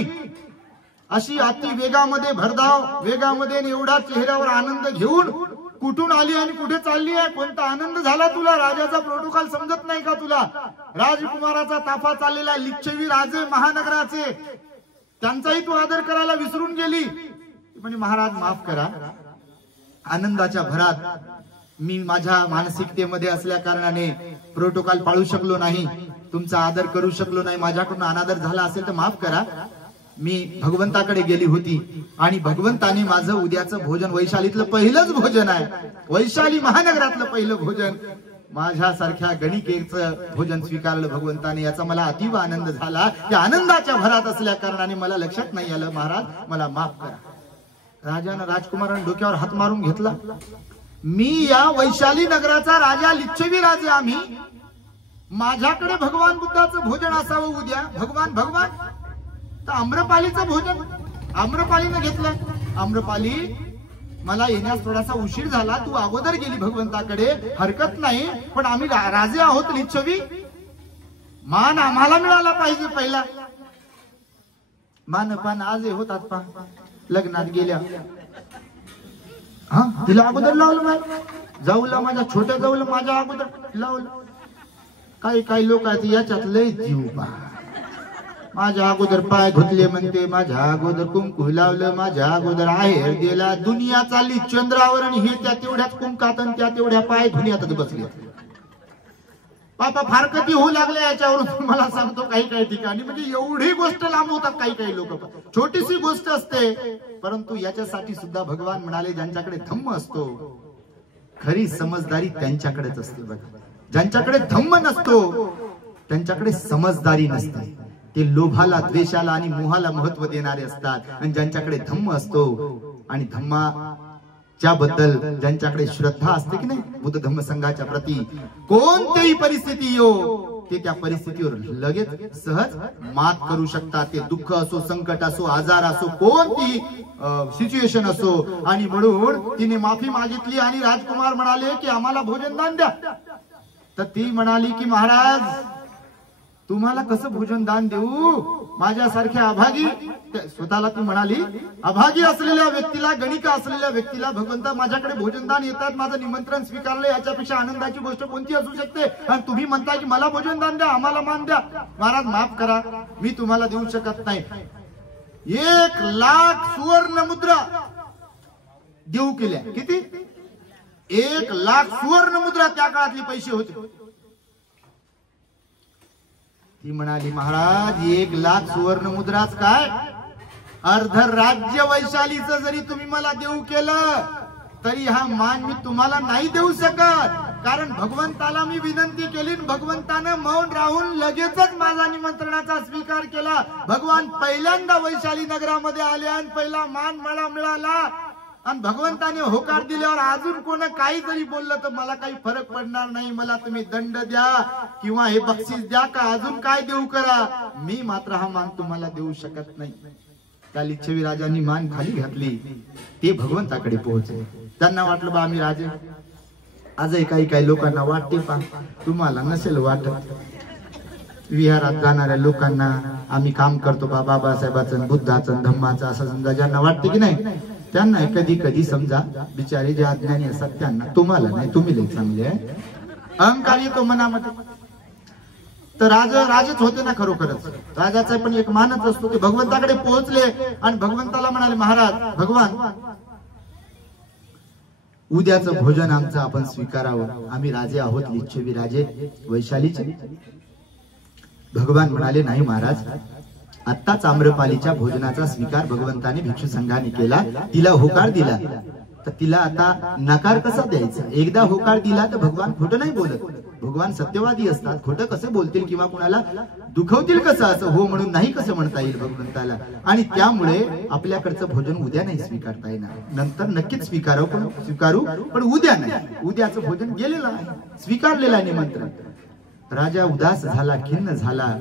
अशी अति वेगामध्ये, भरधाव वेगामध्ये एवढा चेहऱ्यावर आनंद घेऊन कुठून आली आणि कुठे चालली आहे, कोणता आनंद झाला तुला, राजाचा प्रोटोकॉल समजत नाही का तुला. राजकुमाराचा ताफा चाललेला, लिच्छवी राजे महानगराचे, त्यांचाही तू आदर करायला विसरून गेली. म्हणजे महाराज माफ करा, आनंदाच्या भरात मी माझ्या मानसिकतेमध्ये असल्या कारणाने प्रोटोकॉल पाळू शकलो नाही, तुमचा आदर करू शकलो नाही, माझ्याकडून अनादर झाला असेल तर माफ करा. मी भगवंताकडे गेली होती आणि भगवंताने माझं उद्याचं भोजन, वैशालीतलं पहिलंच भोजन आहे, वैशाली महानगरातलं पहिलं भोजन, माझ्यासारख्या गणिकेचं भोजन स्वीकारलं भगवंताने. याचा मला अतीव आनंद झाला. त्या आनंदाच्या भरात असल्या कारणाने मला लक्षात नाही आलं, महाराज मला माफ करा. राजानं राजकुमाराने डोक्यावर हात मारून घेतला. मी या वैशाली नगराचा राजा, लिच्छवी राजे आम्ही, माझ्याकडे भगवान बुद्धाचं भोजन असावं उद्या. भगवान तर आम्रपालीचं भोजन आम्रपालीनं घेतलं. आम्रपाली मला येण्यास थोडासा उशीर झाला, तू अगोदर गेली भगवंताकडे, हरकत नाही, पण आम्ही राजे आहोत लिच्छवी, मान आम्हाला मिळाला पाहिजे पहिला. मानपान आज होतात पा लग्नात गेल्या. हा तिला अगोदर लावलं, जाऊला माझ्या छोट्या जाऊला माझ्या अगोदर लावलं. काही लोक आहेत याच्यात लय जीव पा, माझ्या अगोदर पाय धुतले म्हणते, माझ्या अगोदर कुंकू लावलं, माझ्या अगोदर आहेर दिला. दुनिया चालली चंद्रावर आणि हे त्या तेवढ्याच कुंकात आणि त्या तेवढ्या पाय धुण्यातच बसले. बाबा फार कधी होऊ लागले याच्यावरून तुम्हाला सांगतो. काही ठिकाणी म्हणजे एवढी गोष्ट लांब होतात काही लोक, छोटीशी गोष्ट असते, परंतु याच्यासाठी सुद्धा भगवान म्हणाले ज्यांच्याकडे धम्म असतो, खरी समजदारी त्यांच्याकडेच असते. बघा, ज्यांच्याकडे धम्म नसतो त्यांच्याकडे समजदारी नसते. ते लोभाला, द्वेषाला आणि मोहाला महत्व देणारे असतात. आणि ज्यांच्याकडे धम्म असतो आणि धम्माच्या बद्दल ज्यांच्याकडे श्रद्धा असते की नाही, बुद्ध धम्म संघाच्या प्रती, कोणतीही परिस्थिती येऊ ते त्या परिस्थितीवर लगेच सहज मात करू शकतात. ते दुःख असो, संकट असो, आजार असो, कोणतीही सिच्युएशन असो. आणि म्हणून तिने माफी मागितली आणि राजकुमार म्हणाले की आम्हाला भोजन दान द्या. तर ती म्हणाली की महाराज तुम्हाला कसं भोजन दान देऊ, माझ्यासारख्या अभागी, स्वतःला ती म्हणाली अभागी असलेल्या व्यक्तीला, गणिका असलेल्या व्यक्तीला भगवंता माझ्याकडे भोजन दान येतात, माझं निमंत्रण स्वीकारलं, याच्यापेक्षा आनंदाची गोष्ट कोणती असू शकते. आणि तुम्ही म्हणता की मला भोजन दान द्या, आम्हाला मान द्या. महाराज माफ करा, मी तुम्हाला देऊ शकत नाही. 1,00,000 सुवर्ण मुद्रा देऊ केल्या. किती? 1,00,000 सुवर्ण मुद्रा त्या काळातले पैसे होते. ती म्हणाली महाराज 1,00,000 सुवर्ण मुद्राच काय, अर्ध राज्य वैशालीचं जरी तुम्ही मला देऊ केलं तरी हा मान मी तुम्हाला नाही देऊ शकत. कारण भगवंताला मी विनंती केली, भगवंतानं मौन राहून लगेचच माझा निमंत्रणाचा स्वीकार केला. भगवान पहिल्यांदा वैशाली नगरामध्ये आले आणि पहिला मान मला मिळाला. आणि भगवंताने होकार दिल्यावर अजून कोण काही जरी बोललं तर मला काही फरक पडणार नाही. मला तुम्ही दंड द्या किंवा हे बक्षीस द्या का अजून काय देऊ करा, मी मात्र हा मान तुम्हाला देऊ शकत नाही. त्या लिच्छवी राजांनी मान खाली घातली, ते भगवंताकडे पोहोचले. त्यांना वाटलं बा आम्ही राजे. आजही काही लोकांना वाटते पा, तुम्हाला नसेल वाटत. विहारात जाणाऱ्या लोकांना आम्ही काम करतो बा बाबासाहेबाचं, बुद्धाचं, धम्माचं असं समजा ज्यांना वाटते की नाही, त्यांना कधी समजा बिचारे जे अज्ञानी असतात त्यांना, तुम्हाला नाही, तुम्ही लय चांगले आहे. अहंकार येतो मनामध्ये. तर राजच होते ना खरोखरच. राजाचा पण एक मानच असतो. ते भगवंताकडे पोहोचले आणि भगवंताला म्हणाले, महाराज भगवान, उद्याचं भोजन आमचं आपण स्वीकारावं. आम्ही राजे आहोत, लिच्छवी राजे, वैशालीचे. भगवान म्हणाले, नाही महाराज, आत्ताच आम्रपालीच्या भोजनाचा स्वीकार भगवंताने भिक्षू संघाने केला. तिला होकार दिला, तर तिला आता नकार कसा द्यायचा? एकदा होकार दिला तर भगवान खोटं नाही बोलत. भगवान सत्यवादी असतात. खोटं कसं बोलतील किंवा कुणाला दुखवतील कसं? असं हो म्हणून नाही कसं म्हणता येईल भगवंताला? आणि त्यामुळे आपल्याकडचं भोजन उद्या नाही स्वीकारता येणार. नंतर नक्कीच स्वीकारू, पण उद्या नाही. उद्याचं भोजन गेलेलं आहे, स्वीकारलेलं आहे निमंत्रण. राजा उदास झाला, खिन्न झाला.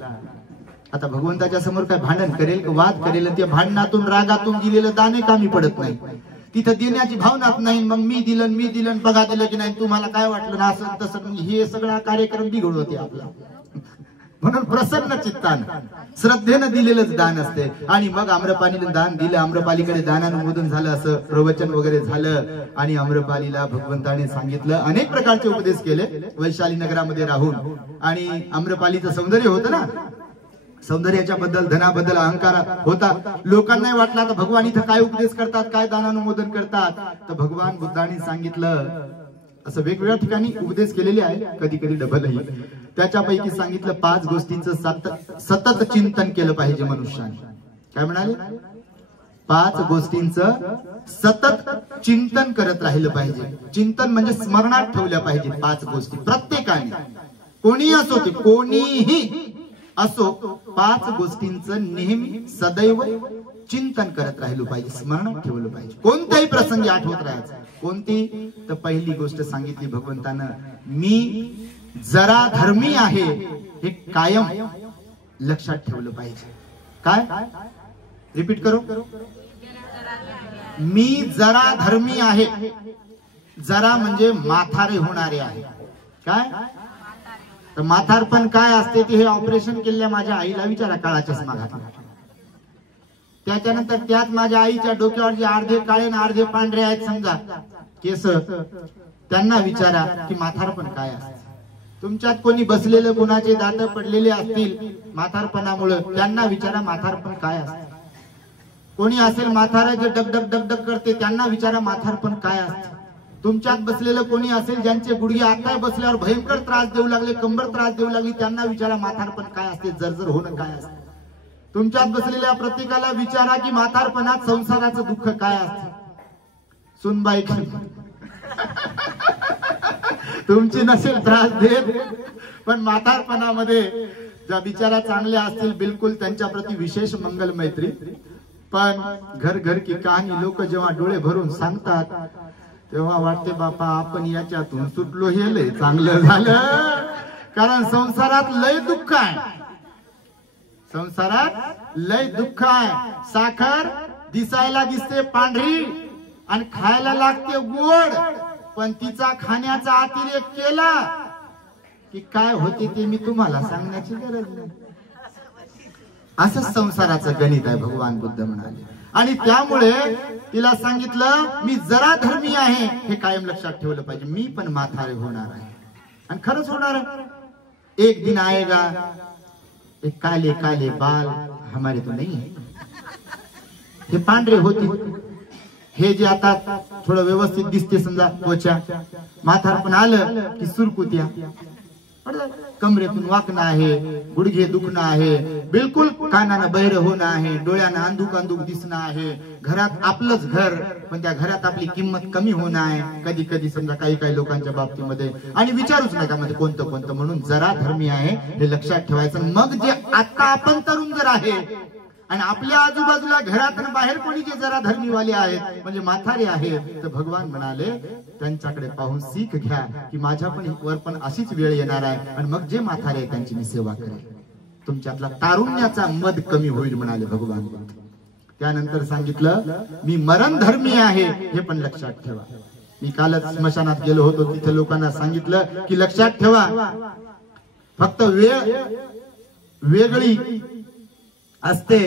आता भगवंताच्या समोर काय भांडण करेल, वाद करेल? त्या भांडणातून, रागातून दिलेलं दाने कामी पडत नाही. तिथं देण्याची भावनाच नाही. मग मी दिलं बघा दिलं की नाही, तुम्हाला काय वाटलं ना, असं तसं, हे सगळा कार्यक्रम बिघड होते आपला. म्हणून प्रसन्न चित्तानं श्रद्धेनं दिलेलंच दान असते. आणि मग आम्रपालीला दान दिलं. आम्रपालीकडे दानानुमोदन झालं, असं प्रवचन वगैरे झालं. आणि आम्रपालीला भगवंताने सांगितलं, अनेक प्रकारचे उपदेश केले वैशाली नगरामध्ये राहून. आणि आम्रपालीचं सौंदर्य होतं ना, सौंदर्याच्या बद्दल, धनाबद्दल अहंकार होता. लोकांना वाटला तर भगवान इथं काय उपदेश करतात, काय दानानुमोदन करतात. तर भगवान बुद्धांनी सांगितलं, असं वेगवेगळ्या ठिकाणी उपदेश केलेले आहे, कधी डबलही. त्याच्यापैकी सांगितलं 5 गोष्टींचं सतत चिंतन केलं पाहिजे मनुष्याने. काय म्हणाले? 5 गोष्टींचं सतत चिंतन करत राहिलं पाहिजे. चिंतन म्हणजे स्मरणात ठेवल्या पाहिजे 5 गोष्टी. प्रत्येकाने, कोणीही असो, ते कोणीही असो, 5 गोष्टींचं नेहमी सदैव चिंतन करत राहिलो पाहिजे, स्मरणात ठेवलं पाहिजे. कोणत्याही प्रसंगी आठवत राहायचं. कोणती? तर पहिली गोष्ट सांगितली भगवंतानं, मी जरा धर्मी आहे, हे कायम लक्षात ठेवलं पाहिजे. काय? रिपीट करू? मी जरा धर्मी आहे. जरा म्हणजे म्हातारे होणारे आहे. काय? तर म्हातारपण काय असते ते हे ऑपरेशन केलेल्या माझ्या आईला विचारा, काळा चष्मा घातला. त्याच्यानंतर त्यात माझ्या आईच्या डोक्यावर जे अर्धे काळे आणि अर्धे पांढरे आहेत समजा केस, त्यांना विचारा की म्हातारपण काय असते. तुमच्यात कोणी बसलेलं, कोणाचे दात पडलेले असतील म्हातारपणामुळे, त्यांना विचारा म्हातारपण काय असते. कोणी असेल म्हातारा जे डगडग करते, त्यांना विचारा म्हातारपण काय असते. तुमच्यात बसलेलं कोणी असेल ज्यांचे गुडघे आता बसल्यावर भयंकर त्रास देऊ लागले, कंबर त्रास देऊ लागली, त्यांना विचारा म्हातारपण काय असते, जर्जर होणं काय असते. तुमच्यात बसलेल्या प्रत्येकाला विचारा की म्हातारपणात संसाराचं दुःख काय असते. सुनबाई तुमची नसेल त्रास देत, पण म्हातारपणामध्ये ज्या बिचारा चांगल्या असतील बिलकुल त्यांच्या प्रती विशेष मंगल मैत्री. पण घर की कहाणी लोक जेव्हा डोळे भरून सांगतात तेव्हा वाटते बापा आपण याच्यातून सुटलो, हे लय चांगलं झालं. कारण संसारात लय दुःख आहे, संसारात लय दुःख आहे. साखर दिसायला दिसते पांढरी आणि खायला लागते गोड, पण तिचा खाण्याचा अतिरेक केला की काय होते ते मी तुम्हाला सांगण्याची गरज नाही. असं संसाराचं गणित आहे, भगवान बुद्ध म्हणाले. आणि त्यामुळे तिला सांगितलं मी जरा धर्मी आहे, हे कायम लक्षात ठेवलं पाहिजे. मी पण म्हातारे होणार आहे आणि खरंच होणार आहे. एक दिन आएगा, एक काले काले बाल हमारे तो नहीं है. हे पांढरे होते, हे जे आता थोडं व्यवस्थित दिसते समजा त्वचा, म्हातारपण आलं की सुरकुत्या, कमरेतून वाकणं आहे, गुडघे दुखणं आहे, बिलकुल कानानं बहिरं होणं आहे, डोळ्यानं अंधुक दिसणं आहे. घरात आपलंच घर पण त्या घरात आपली किंमत कमी होणं आहे कधी कधी समजा काही लोकांच्या बाबतीमध्ये. आणि विचारूच नका म्हणजे कोणतं. म्हणून जरा धर्मी आहे हे लक्षात ठेवायचं. मग जे आता आपण तरुण जर आहे आणि आपल्या आजूबाजूला घरात आणि बाहेर कोणी जे जरा धर्मीवाले आहेत म्हणजे म्हातारे आहेत, तर भगवान म्हणाले त्यांच्याकडे पाहून सीख घ्या की माझ्या पण वर पण अशीच वेळ येणार आहे आणि मग जे म्हातारे आहेत त्यांची मी सेवा करेल. तुमच्यातला तारुण्याचा मद कमी होईल म्हणाले भगवान. त्यानंतर सांगितलं मी मरण धर्मी आहे, हे पण लक्षात ठेवा. मी कालच स्मशानात गेलो होतो, तिथे लोकांना सांगितलं की लक्षात ठेवा, फक्त वेळ वेगळी असते,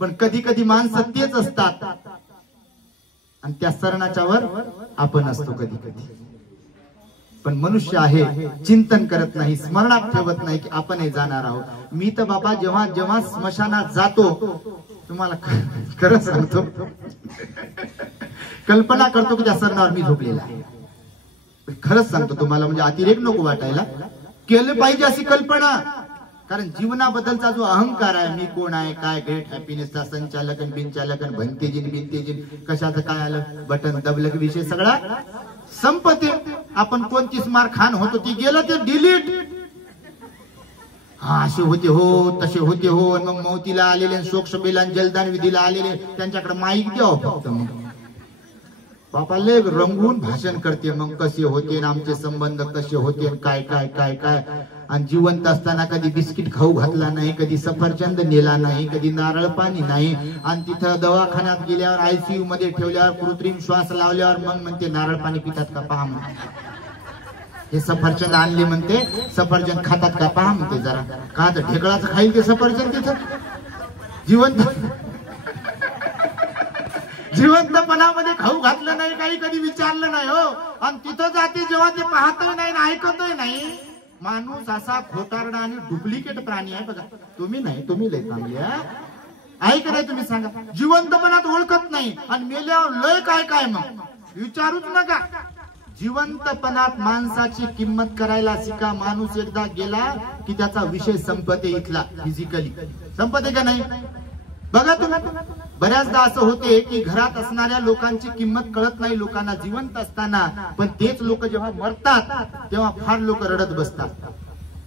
पण कधी कधी माणसं तेच असतात आणि त्या सरणाच्या वर आपण असतो कधी कधी. पण मनुष्य आहे चिंतन करत नाही, स्मरणात ठेवत नाही की आपणही जाणार आहोत. मी तर बाबा जेव्हा जेव्हा स्मशानात जातो, तुम्हाला खरं सांगतो, कल्पना करतो की त्या सरणावर मी झोपलेला आहे. खरंच सांगतो तुम्हाला, म्हणजे अतिरेक नको वाटायला, केलं पाहिजे अशी कल्पना. कारण जीवनाबद्दलचा जो अहंकार आहे, मी कोण आहे, काय ग्रेट हॅपीनेसचा संचालक बिनचालक भंतेजीन बिनतेजीन, कशाचं काय आलं, बटन दबलं की विषय सगळा संपते. आपण कोणतीच मार खान होतो ती गेलं ते डिलीट. हा असे होते हो, तसे होते हो, मग मौतीला आलेले, शोकसभेला जलदान विधीला आलेले त्यांच्याकडे माईक द्यावं फक्त. मग बापा लय रंगून भाषण करते, मग कसे होते आमचे संबंध, कसे होते, काय काय काय काय. आणि जिवंत असताना कधी बिस्किट खाऊ घातला नाही, कधी सफरचंद नेला नाही, कधी नारळ पाणी नाही. आणि तिथं दवाखान्यात गेल्यावर आयसीयू मध्ये ठेवल्यावर कृत्रिम श्वास लावल्यावर मग म्हणते नारळ पाणी पितात का पहा म्हणते, हे सफरचंद आणले म्हणते, सफरचंद खातात का पहा म्हणते जरा, का तर ढेकळाचं खाईल ते सफरचंद तिथं. जिवंतपणामध्ये खाऊ घातलं नाही, काही कधी विचारलं नाही हो. आणि तिथं जाते जेव्हा ते पाहतही नाही ना ऐकतही नाही. माणूस असा खोटारडा आणि डुप्लिकेट प्राणी आहे बघा. तुम्ही नाही, तुम्ही लय चांगले आहे का नाही तुम्ही सांगा. जिवंतपणात ओळखत नाही आणि मेल्यावर लय काय काय, मग विचारूच नका. जिवंतपणात माणसाची किंमत करायला शिका. माणूस एकदा गेला की त्याचा विषय संपते, इथला फिजिकली संपते का नाही बघा तुम्ही. बऱ्याचदा असं होते की घरात असणाऱ्या लोकांची किंमत कळत नाही लोकांना जिवंत असताना, पण तेच लोक जेव्हा मरतात तेव्हा फार लोक रडत बसतात.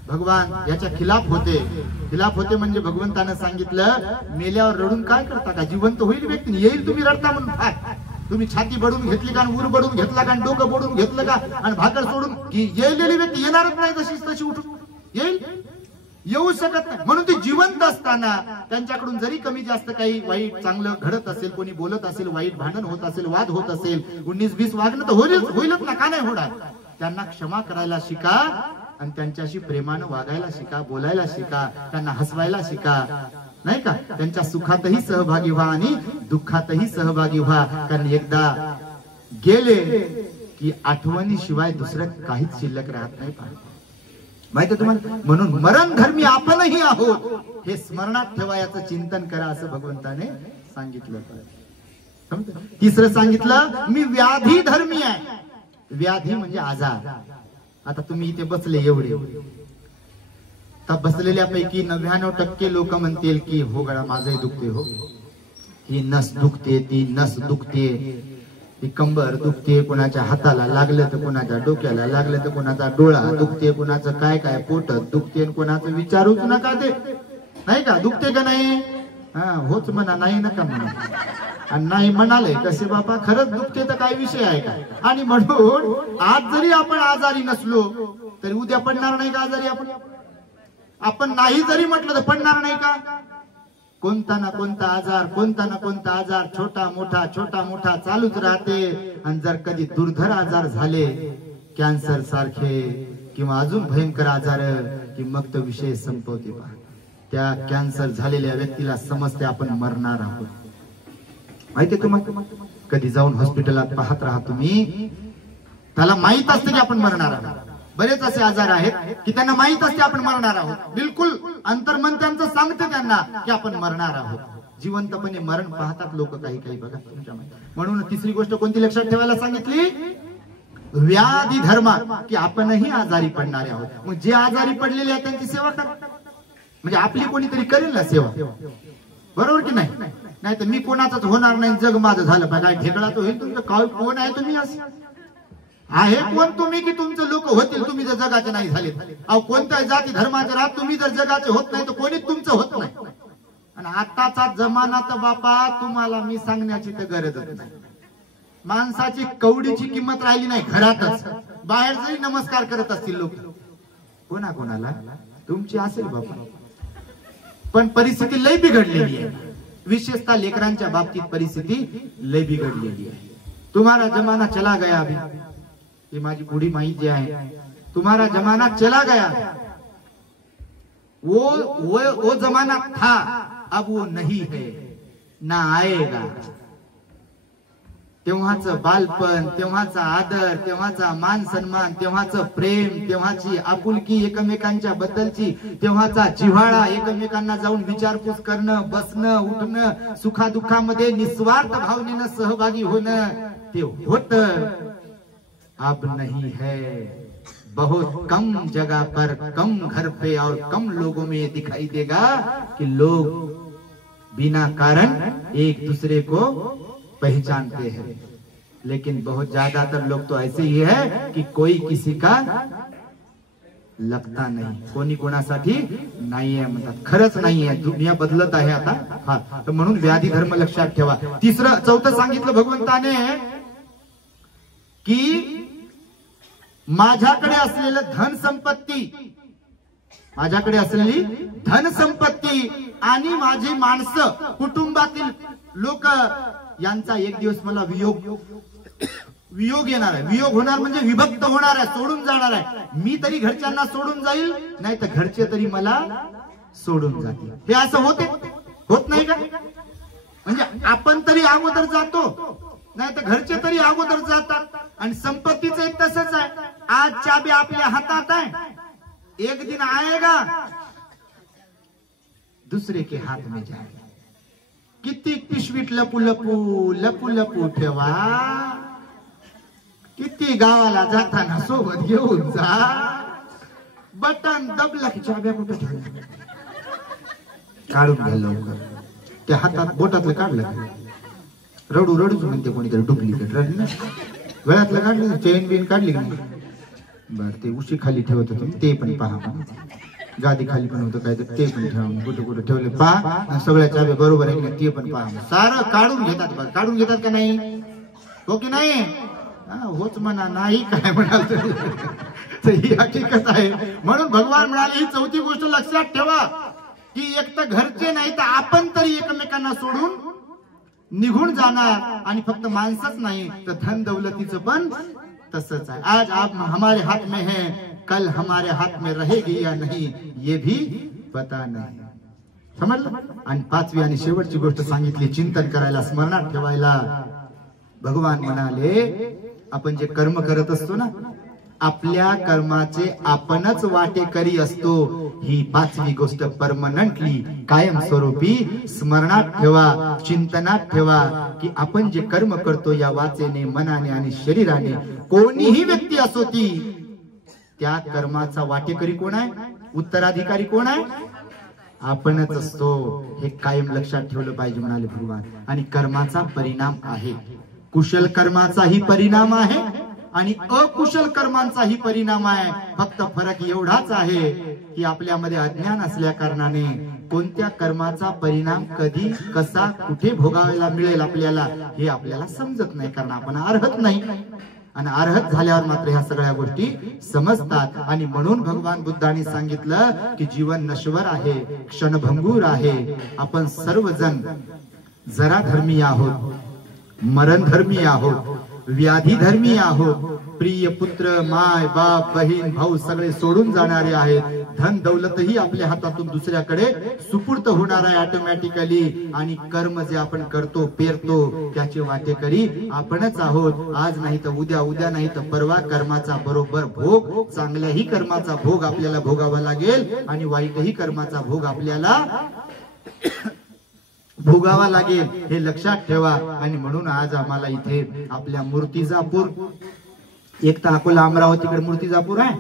भगवान याच्या खिलाफ होते म्हणजे भगवंतानं सांगितलं मेल्यावर रडून काय करता का, जिवंत होईल व्यक्ती, येईल तुम्ही रडता म्हणून फार. तुम्ही छाती बडून घेतली का, उर बडून घेतला का, डोकं बडून घेतलं का, आणि भाकर सोडून की येलेली व्यक्ती येणारच नाही, तशीच तशी उठून येईल, येऊ शकत नाही. म्हणून ते जिवंत असताना त्यांच्याकडून जरी कमी जास्त काही वाईट चांगलं घडत असेल, कोणी बोलत असेल, वाईट भांडण होत असेल, वाद होत असेल, 19-20 वागणं तर होईलच ना, का नाही होणार. त्यांना क्षमा करायला शिका आणि त्यांच्याशी प्रेमानं वागायला शिका, बोलायला शिका, त्यांना हसवायला शिका, नाही का. त्यांच्या सुखातही सहभागी व्हा आणि दुःखातही सहभागी व्हा. कारण एकदा गेले की आठवणीशिवाय दुसरं काहीच शिल्लक राहत नाही माहिती तुम्हाला. म्हणून मरण धर्मी आपणही आहोत हे स्मरणात ठेवा, याचं चिंतन करा असं भगवंताने सांगितलं. तिसरं सांगितलं मी व्याधी धर्मी आहे. व्याधी म्हणजे आजार. आता तुम्ही इथे बसले एवढे, तर बसलेल्यापैकी 99% लोक म्हणतील की हो गळा माझंही दुखते, हो ही नस दुखते, ती नस दुखते, ती कंबर दुखते, कोणाच्या हाताला लागलं तर कोणाच्या डोक्याला लागलं तर कोणाचा डोळा दुखते, कोणाचं काय काय पोटात दुखते, कोणाचं विचारूच नका ते, नाही का. दुखते का नाही, हा होच म्हणा, नाही नका म्हणा. आणि नाही म्हणाले कसे बापा, खरंच दुखते तर काय विषय आहे का. आणि म्हणून आज जरी आपण आजारी नसलो तरी उद्या पडणार नाही का आजारी. आपण नाही जरी म्हटलं तर पडणार नाही का. कोणता ना कोणता आजार छोटा मोठा चालूच राहते. आणि जर कधी दुर्धर आजार झाले, कॅन्सर सारखे किंवा अजून भयंकर आजार, की मग तो विषय संपवते. त्या कॅन्सर झालेल्या व्यक्तीला समजते आपण मरणार आहोत. माहितीये तुम्हाला, कधी जाऊन हॉस्पिटलात पाहत राहा तुम्ही, त्याला माहित असते की आपण मरणार आहोत. बरेच असे आजार आहेत की त्यांना माहित असते आपण मरणार आहोत, बिलकुल अंतर्मन त्यांचं सांगते त्यांना की आपण मरणार आहोत. जिवंतपणे मरण पाहतात लोक काही बघा. म्हणून तिसरी गोष्ट कोणती लक्षात ठेवायला सांगितली, व्याधी धर्म, की आपणही आजारी पडणारे आहोत. मग जे आजारी पडलेले आहेत त्यांची सेवा करा, म्हणजे आपली कोणीतरी करेल ना सेवा, बरोबर की नाही. नाही तर मी कोणाचाच होणार नाही, जग माझं झालं पाहिजे, काय ठेकळा तो होईल तुमचं. कोण आहे तुम्ही, आहे कोण तुम्ही की तुमचे लोक होतील तुम्ही जर जगाचे नाही झाले. अहो कोणत्या जाती धर्माचे राहत, तुम्ही जर जगाचे होत नाही तर कोणीच तुमचं होत नाही. आणि आताचा जमाना तर बापा तुम्हाला मी सांगण्याची तर गरजच नाही. माणसाची कवडीची किंमत राहिली नाही घरातच, बाहेर जरी नमस्कार करत असतील लोक कोणाला तुमची असेल बापा, पण परिस्थिती लई बिघडलेली आहे. विशेषतः लेकरांच्या बाबतीत परिस्थिती लय बिघडलेली आहे। तुम्हारा जमाना चला गया अभी, ये माझी बूढ़ी माई जी आहे, तुम्हारा जमाना चला गया, वो जमाना था, अब वो नहीं है ना आएगा। तेव्हाचं बालपण, तेव्हाचा आदर, तेव्हाचा मान सन्मान, तेव्हाचं प्रेम, तेव्हाची आपुलकी एकमेकांच्या बद्दलची, तेव्हाचा जिव्हाळा, एकमेकांना जाऊन विचारपूस करणं, बसणं, उठणं, सुखादुःखामध्ये निस्वार्थ भावनेनं सहभागी होणं ते होतं, अब नहीं है। बहुत कम जगह पर, कम घर पे और कम लोगों में ये दिखाई देगा कि लोग बिना कारण एक दूसरे को पहचानते हैं, लेकिन बहुत ज्यादातर लोग तो ऐसे ही है कि कोई किसी का लगता नहीं, कोणी कोणासाठी नाहीये म्हणतात। खरंच नाहीये, दुनिया बदलत आहे आता। हा, तर म्हणून व्याधी धर्म लक्षात ठेवा। चौथं सांगितलं भगवंताने की माझ्याकडे असलेलं धन संपत्ती, माझ्याकडे असलेली धन संपत्ती आणि माझी माणसं, कुटुंबातील लोक यांचा एक दिवस मला वियोग येणार आहे। वियोग होणार म्हणजे विभक्त होणार आहे, सोडून जाणार आहे। मी तरी घरच्यांना सोडून जाईल, नाही तर घरचे तरी मला सोडून जातील। हे असं होत नाही का? म्हणजे आपण तरी अगोदर जातो, नाही तर घरचे तरी अगोदर जातात। आणि संपत्तीचं एक तसंच आहे, आज चाबी आपल्या हातात आहे, एक दिन आएगा दूसरे के हाथ में जाएगा। किती पिशवीत लपू लपू ठेवा, किती गावाला जाताना सोबत घेऊन जा, बटन दबलं की चाब्या कुठे ठेवल्या काढून घ्या लवकर। त्या हातात बोटातलं काढलं, रडूच म्हणते कोणीतरी डुप्लिकेट रडलं, गळ्यातलं काढलं, चेन बिन काढली का? बर, ते उशी खाली ठेवत होते ते पण पहा, गादी खाली पण होतं काय तर ते पण ठेवा, कुठे ठेवले पहा, सगळ्या चाब्या बरोबर आहे का ते पण पहा। सारं काढून घेतात का नाही? हो की नाही? होच म्हणा, नाही काय म्हणाल तर ही हकीकत आहे। म्हणून भगवान म्हणाले ही चौथी गोष्ट लक्षात ठेवा की एक तर घरचे नाही तर आपण तरी एकमेकांना सोडून निघून जाणार, आणि फक्त माणसंच नाही तर धन दौलतीचं पण तसंच आहे। आज आप हमारे हाथ में है, कल हमारे हाथ में रहेगी या नहीं ये भी पता नहीं। समजलं? आणि पाचवी आणि शेवटची गोष्ट सांगितली, चिंतन करायला, स्मरणात ठेवायला। भगवान म्हणाले आपण जे कर्म करत असतो ना, आपल्या कर्माचे आपणच वाटेकरी असतो। ही पाचवी गोष्ट परमनंटली, कायमस्वरूपी स्मरणात ठेवा, चिंतनात ठेवा की आपण जे कर्म करतो या वाचेने, मनाने आणि शरीराने, कोणीही व्यक्ती असो ती, त्या कर्माचा वाटेकरी कोण आहे, उत्तराधिकारी कोण आहे, आपणच असतो। हे कायम लक्षात ठेवलं पाहिजे म्हणाले भगवान। आणि कर्माचा परिणाम आहे, कुशल कर्माचाही परिणाम आहे आणि अकुशल कर्मांचाही परिणाम आहे। फक्त फरक एवढाच आहे की आपल्यामध्ये अज्ञान असल्या कारणाने कोणत्या कर्माचा परिणाम कधी, कसा, कुठे भोगायला मिळेल आपल्याला हे आपल्याला समजत नाही, कारण आपण अर्हत नाही। आणि अर्हत झाल्यावर मात्र ह्या सगळ्या गोष्टी समजतात। आणि म्हणून भगवान बुद्धांनी सांगितलं की जीवन नश्वर आहे, क्षणभंगूर आहे। आपण सर्वजण जरा धर्मी आहोत, मरण धर्मी आहोत, व्याधी धर्मी आहोत, प्रिय पुत्र, माय बाप, बहीण, भाऊ सगळे सोडून जाणारे आहेत। धन दौलतही आपल्या हातातून दुसऱ्याकडे सुपूर्त होणार आहे ऑटोमॅटिकली। आणि कर्म जे आपण करतो, पेरतो, त्याचे वाटेकरी आपणच आहोत। आज नाही तर उद्या, उद्या नाही तर परवा कर्माचा बरोबर भोग, चांगल्याही कर्माचा भोग आपल्याला भोगावा लागेल आणि वाईटही कर्माचा भोग आपल्याला भोगावा लागेल, हे लक्षात ठेवा। आणि म्हणून आज आम्हाला इथे आपल्या मूर्तिजापूर, एक तर अकोला अमरावतीकडे मूर्तिजापूर आहे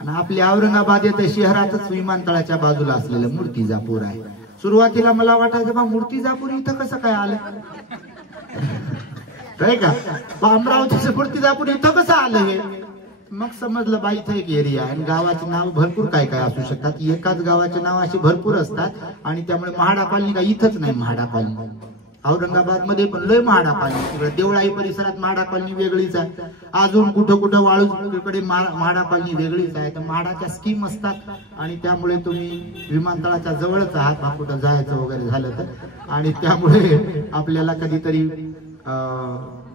आणि आपल्या औरंगाबाद येथे शहरातच विमानतळाच्या बाजूला असलेलं मूर्तिजापूर आहे। सुरुवातीला मला वाटायचं बा मूर्तिजापूर इथं कसं काय आलं, काय का अमरावतीचं मूर्तिजापूर इथं कसं आलं हे, मग समजलं बाई इथं एक एरिया आहे आणि गावाचे नाव भरपूर काय काय असू शकतात। एकाच गावाचे नाव असे भरपूर असतात आणि त्यामुळे महाडा कॉलनी का इथंच नाही, महाडा कॉलनी औरंगाबाद मध्ये पण लय म्हाडा कॉलनी, देवळाई परिसरात म्हाडा कॉलनी वेगळीच आहे, अजून कुठं कुठं वाळूकडे म्हाडा कॉलनी वेगळीच आहे. तर म्हाडाच्या स्कीम असतात आणि त्यामुळे तुम्ही विमानतळाच्या जवळच आहात कुठं जायचं वगैरे झालं तर, आणि त्यामुळे आपल्याला कधीतरी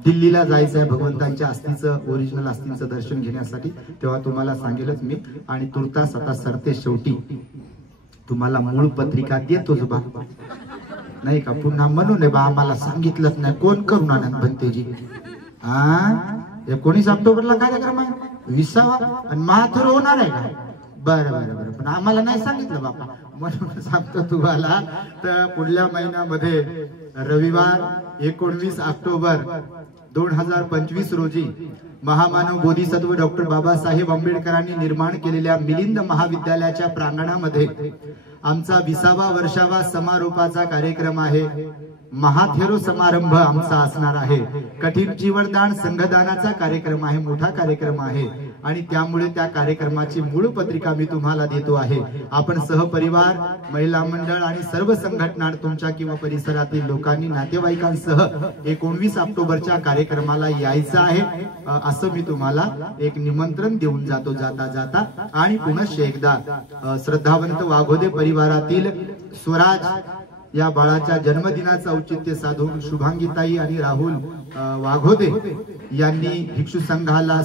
दिल्लीला जायचं आहे भगवंतांच्या अस्थीचं, ओरिजिनल अस्थींचं दर्शन घेण्यासाठी, तेव्हा तुम्हाला सांगेलच मी. आणि तुर्तास आता सरते शेवटी तुम्हाला मूळ पत्रिका देतोच बा, नाही का, पुन्हा म्हणून बा आम्हाला सांगितलंच नाही. कोण करून आणत भंतेजी? 19 ऑक्टोबरला कार्यक्रम आहे, 20वा, आणि महाथुर होणार आहे का? बरं बरं बरं, पण आम्हाला नाही सांगितलं बापा, म्हणून सांगतो तुम्हाला. तर पुढल्या महिन्यामध्ये रविवार 19 ऑक्टोबर 2025 रोजी महामानव बोधिसत्व डॉक्टर बाबासाहेब आंबेडकरांनी निर्माण केलेल्या मिलिंद महाविद्यालयाच्या प्रांगणामध्ये आमचा 20वा वर्षावा समारोपाचा कार्यक्रम आहे. महाथेरो समारंभ आमचा असणार आहे. कठीण जीवनदान संघदानाचा कार्यक्रम आहे, मोठा कार्यक्रम आहे, आणि त्यामुळे त्या कार्यक्रमाची मूळ पत्रिका मी तुम्हाला देतो आहे. आपण सहपरिवार, महिला मंडळ आणि सर्व संघटना तुमच्या किंवा परिसरातील लोकांनी नातेवाईकांसह 19 ऑक्टोबरच्या कार्यक्रमाला यायचं आहे, असं मी तुम्हाला एक निमंत्रण देऊन जातो जाता जाता. आणि पुनश्च एकदा श्रद्धावंत वाघोदे परिवारातील स्वराज या बाळाच्या जन्मदिनाचं औचित्य साधून शुभांगीताई आणि राहुल वाघोदे यांनी भिक्षू संघाला,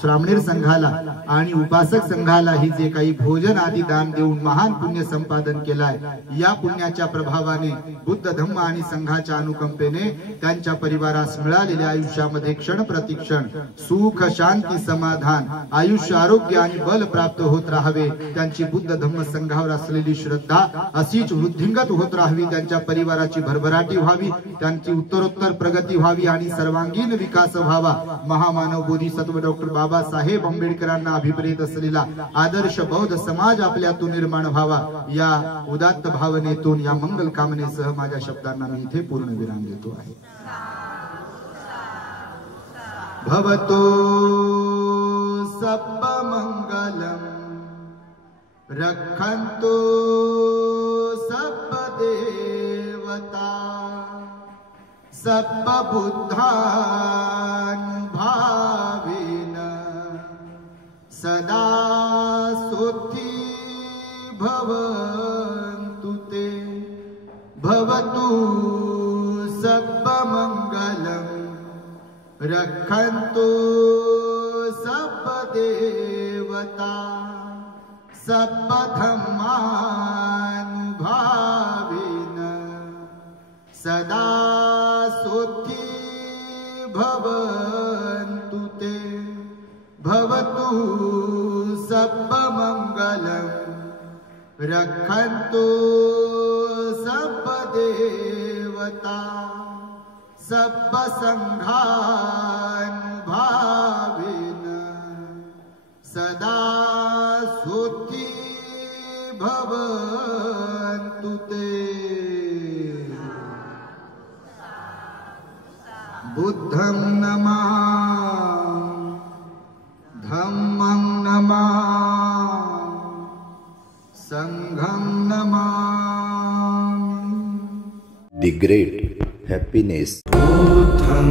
श्रामणेर संघाला आणि उपासक संघाला ही जे काही भोजन आदी दान देऊन महान पुण्य संपादन केलाय, या पुण्याच्या प्रभावाने बुद्ध धम्म आणि संघाच्या अनुकंपेने त्यांच्या परिवारास मिळालेल्या आयुष्यामध्ये क्षण प्रतिक्षण सुख, शांती, समाधान, आयुष्य, आरोग्य आणि बल प्राप्त होत राहावे. त्यांची बुद्ध धम्म संघावर असलेली श्रद्धा अशीच वृद्धिंगत होत राहावी. त्यांच्या परिवाराची भरभराटी व्हावी, त्यांची उत्तरोत्तर प्रगती व्हावी आणि सर्वांगीण विकास व्हावा. महामानव बोधिसत्व डॉक्टर बाबासाहेब आंबेडकरांना अभिप्रेत असलेला आदर्श बौद्ध समाज आपल्यातून निर्माण व्हावा, या उदात्त भावनेतून, या मंगल कामनेसह माझ्या शब्दांना मी इथे पूर्ण विराम देतो आहे. भवतो सब्ब मंगलम रक्षन्तु सब्ब देवता सब्ब बुद्धानुभावेन सदा सोथी भवन्तु ते. भवतु सब्ब मंगलम रक्षन्तु सब्ब देवता सब्ब धम्मानुभावेन सदा सोथी भवन्तु ते. भवतु सब्ब मंगलम रक्षन्तु सब्ब देवता सब्ब संघानुभावेन सदा सोथी भवन्तु ते. बुद्धं नमः, धम्मं नमः, संघं नमः. The great happiness. बुद्धं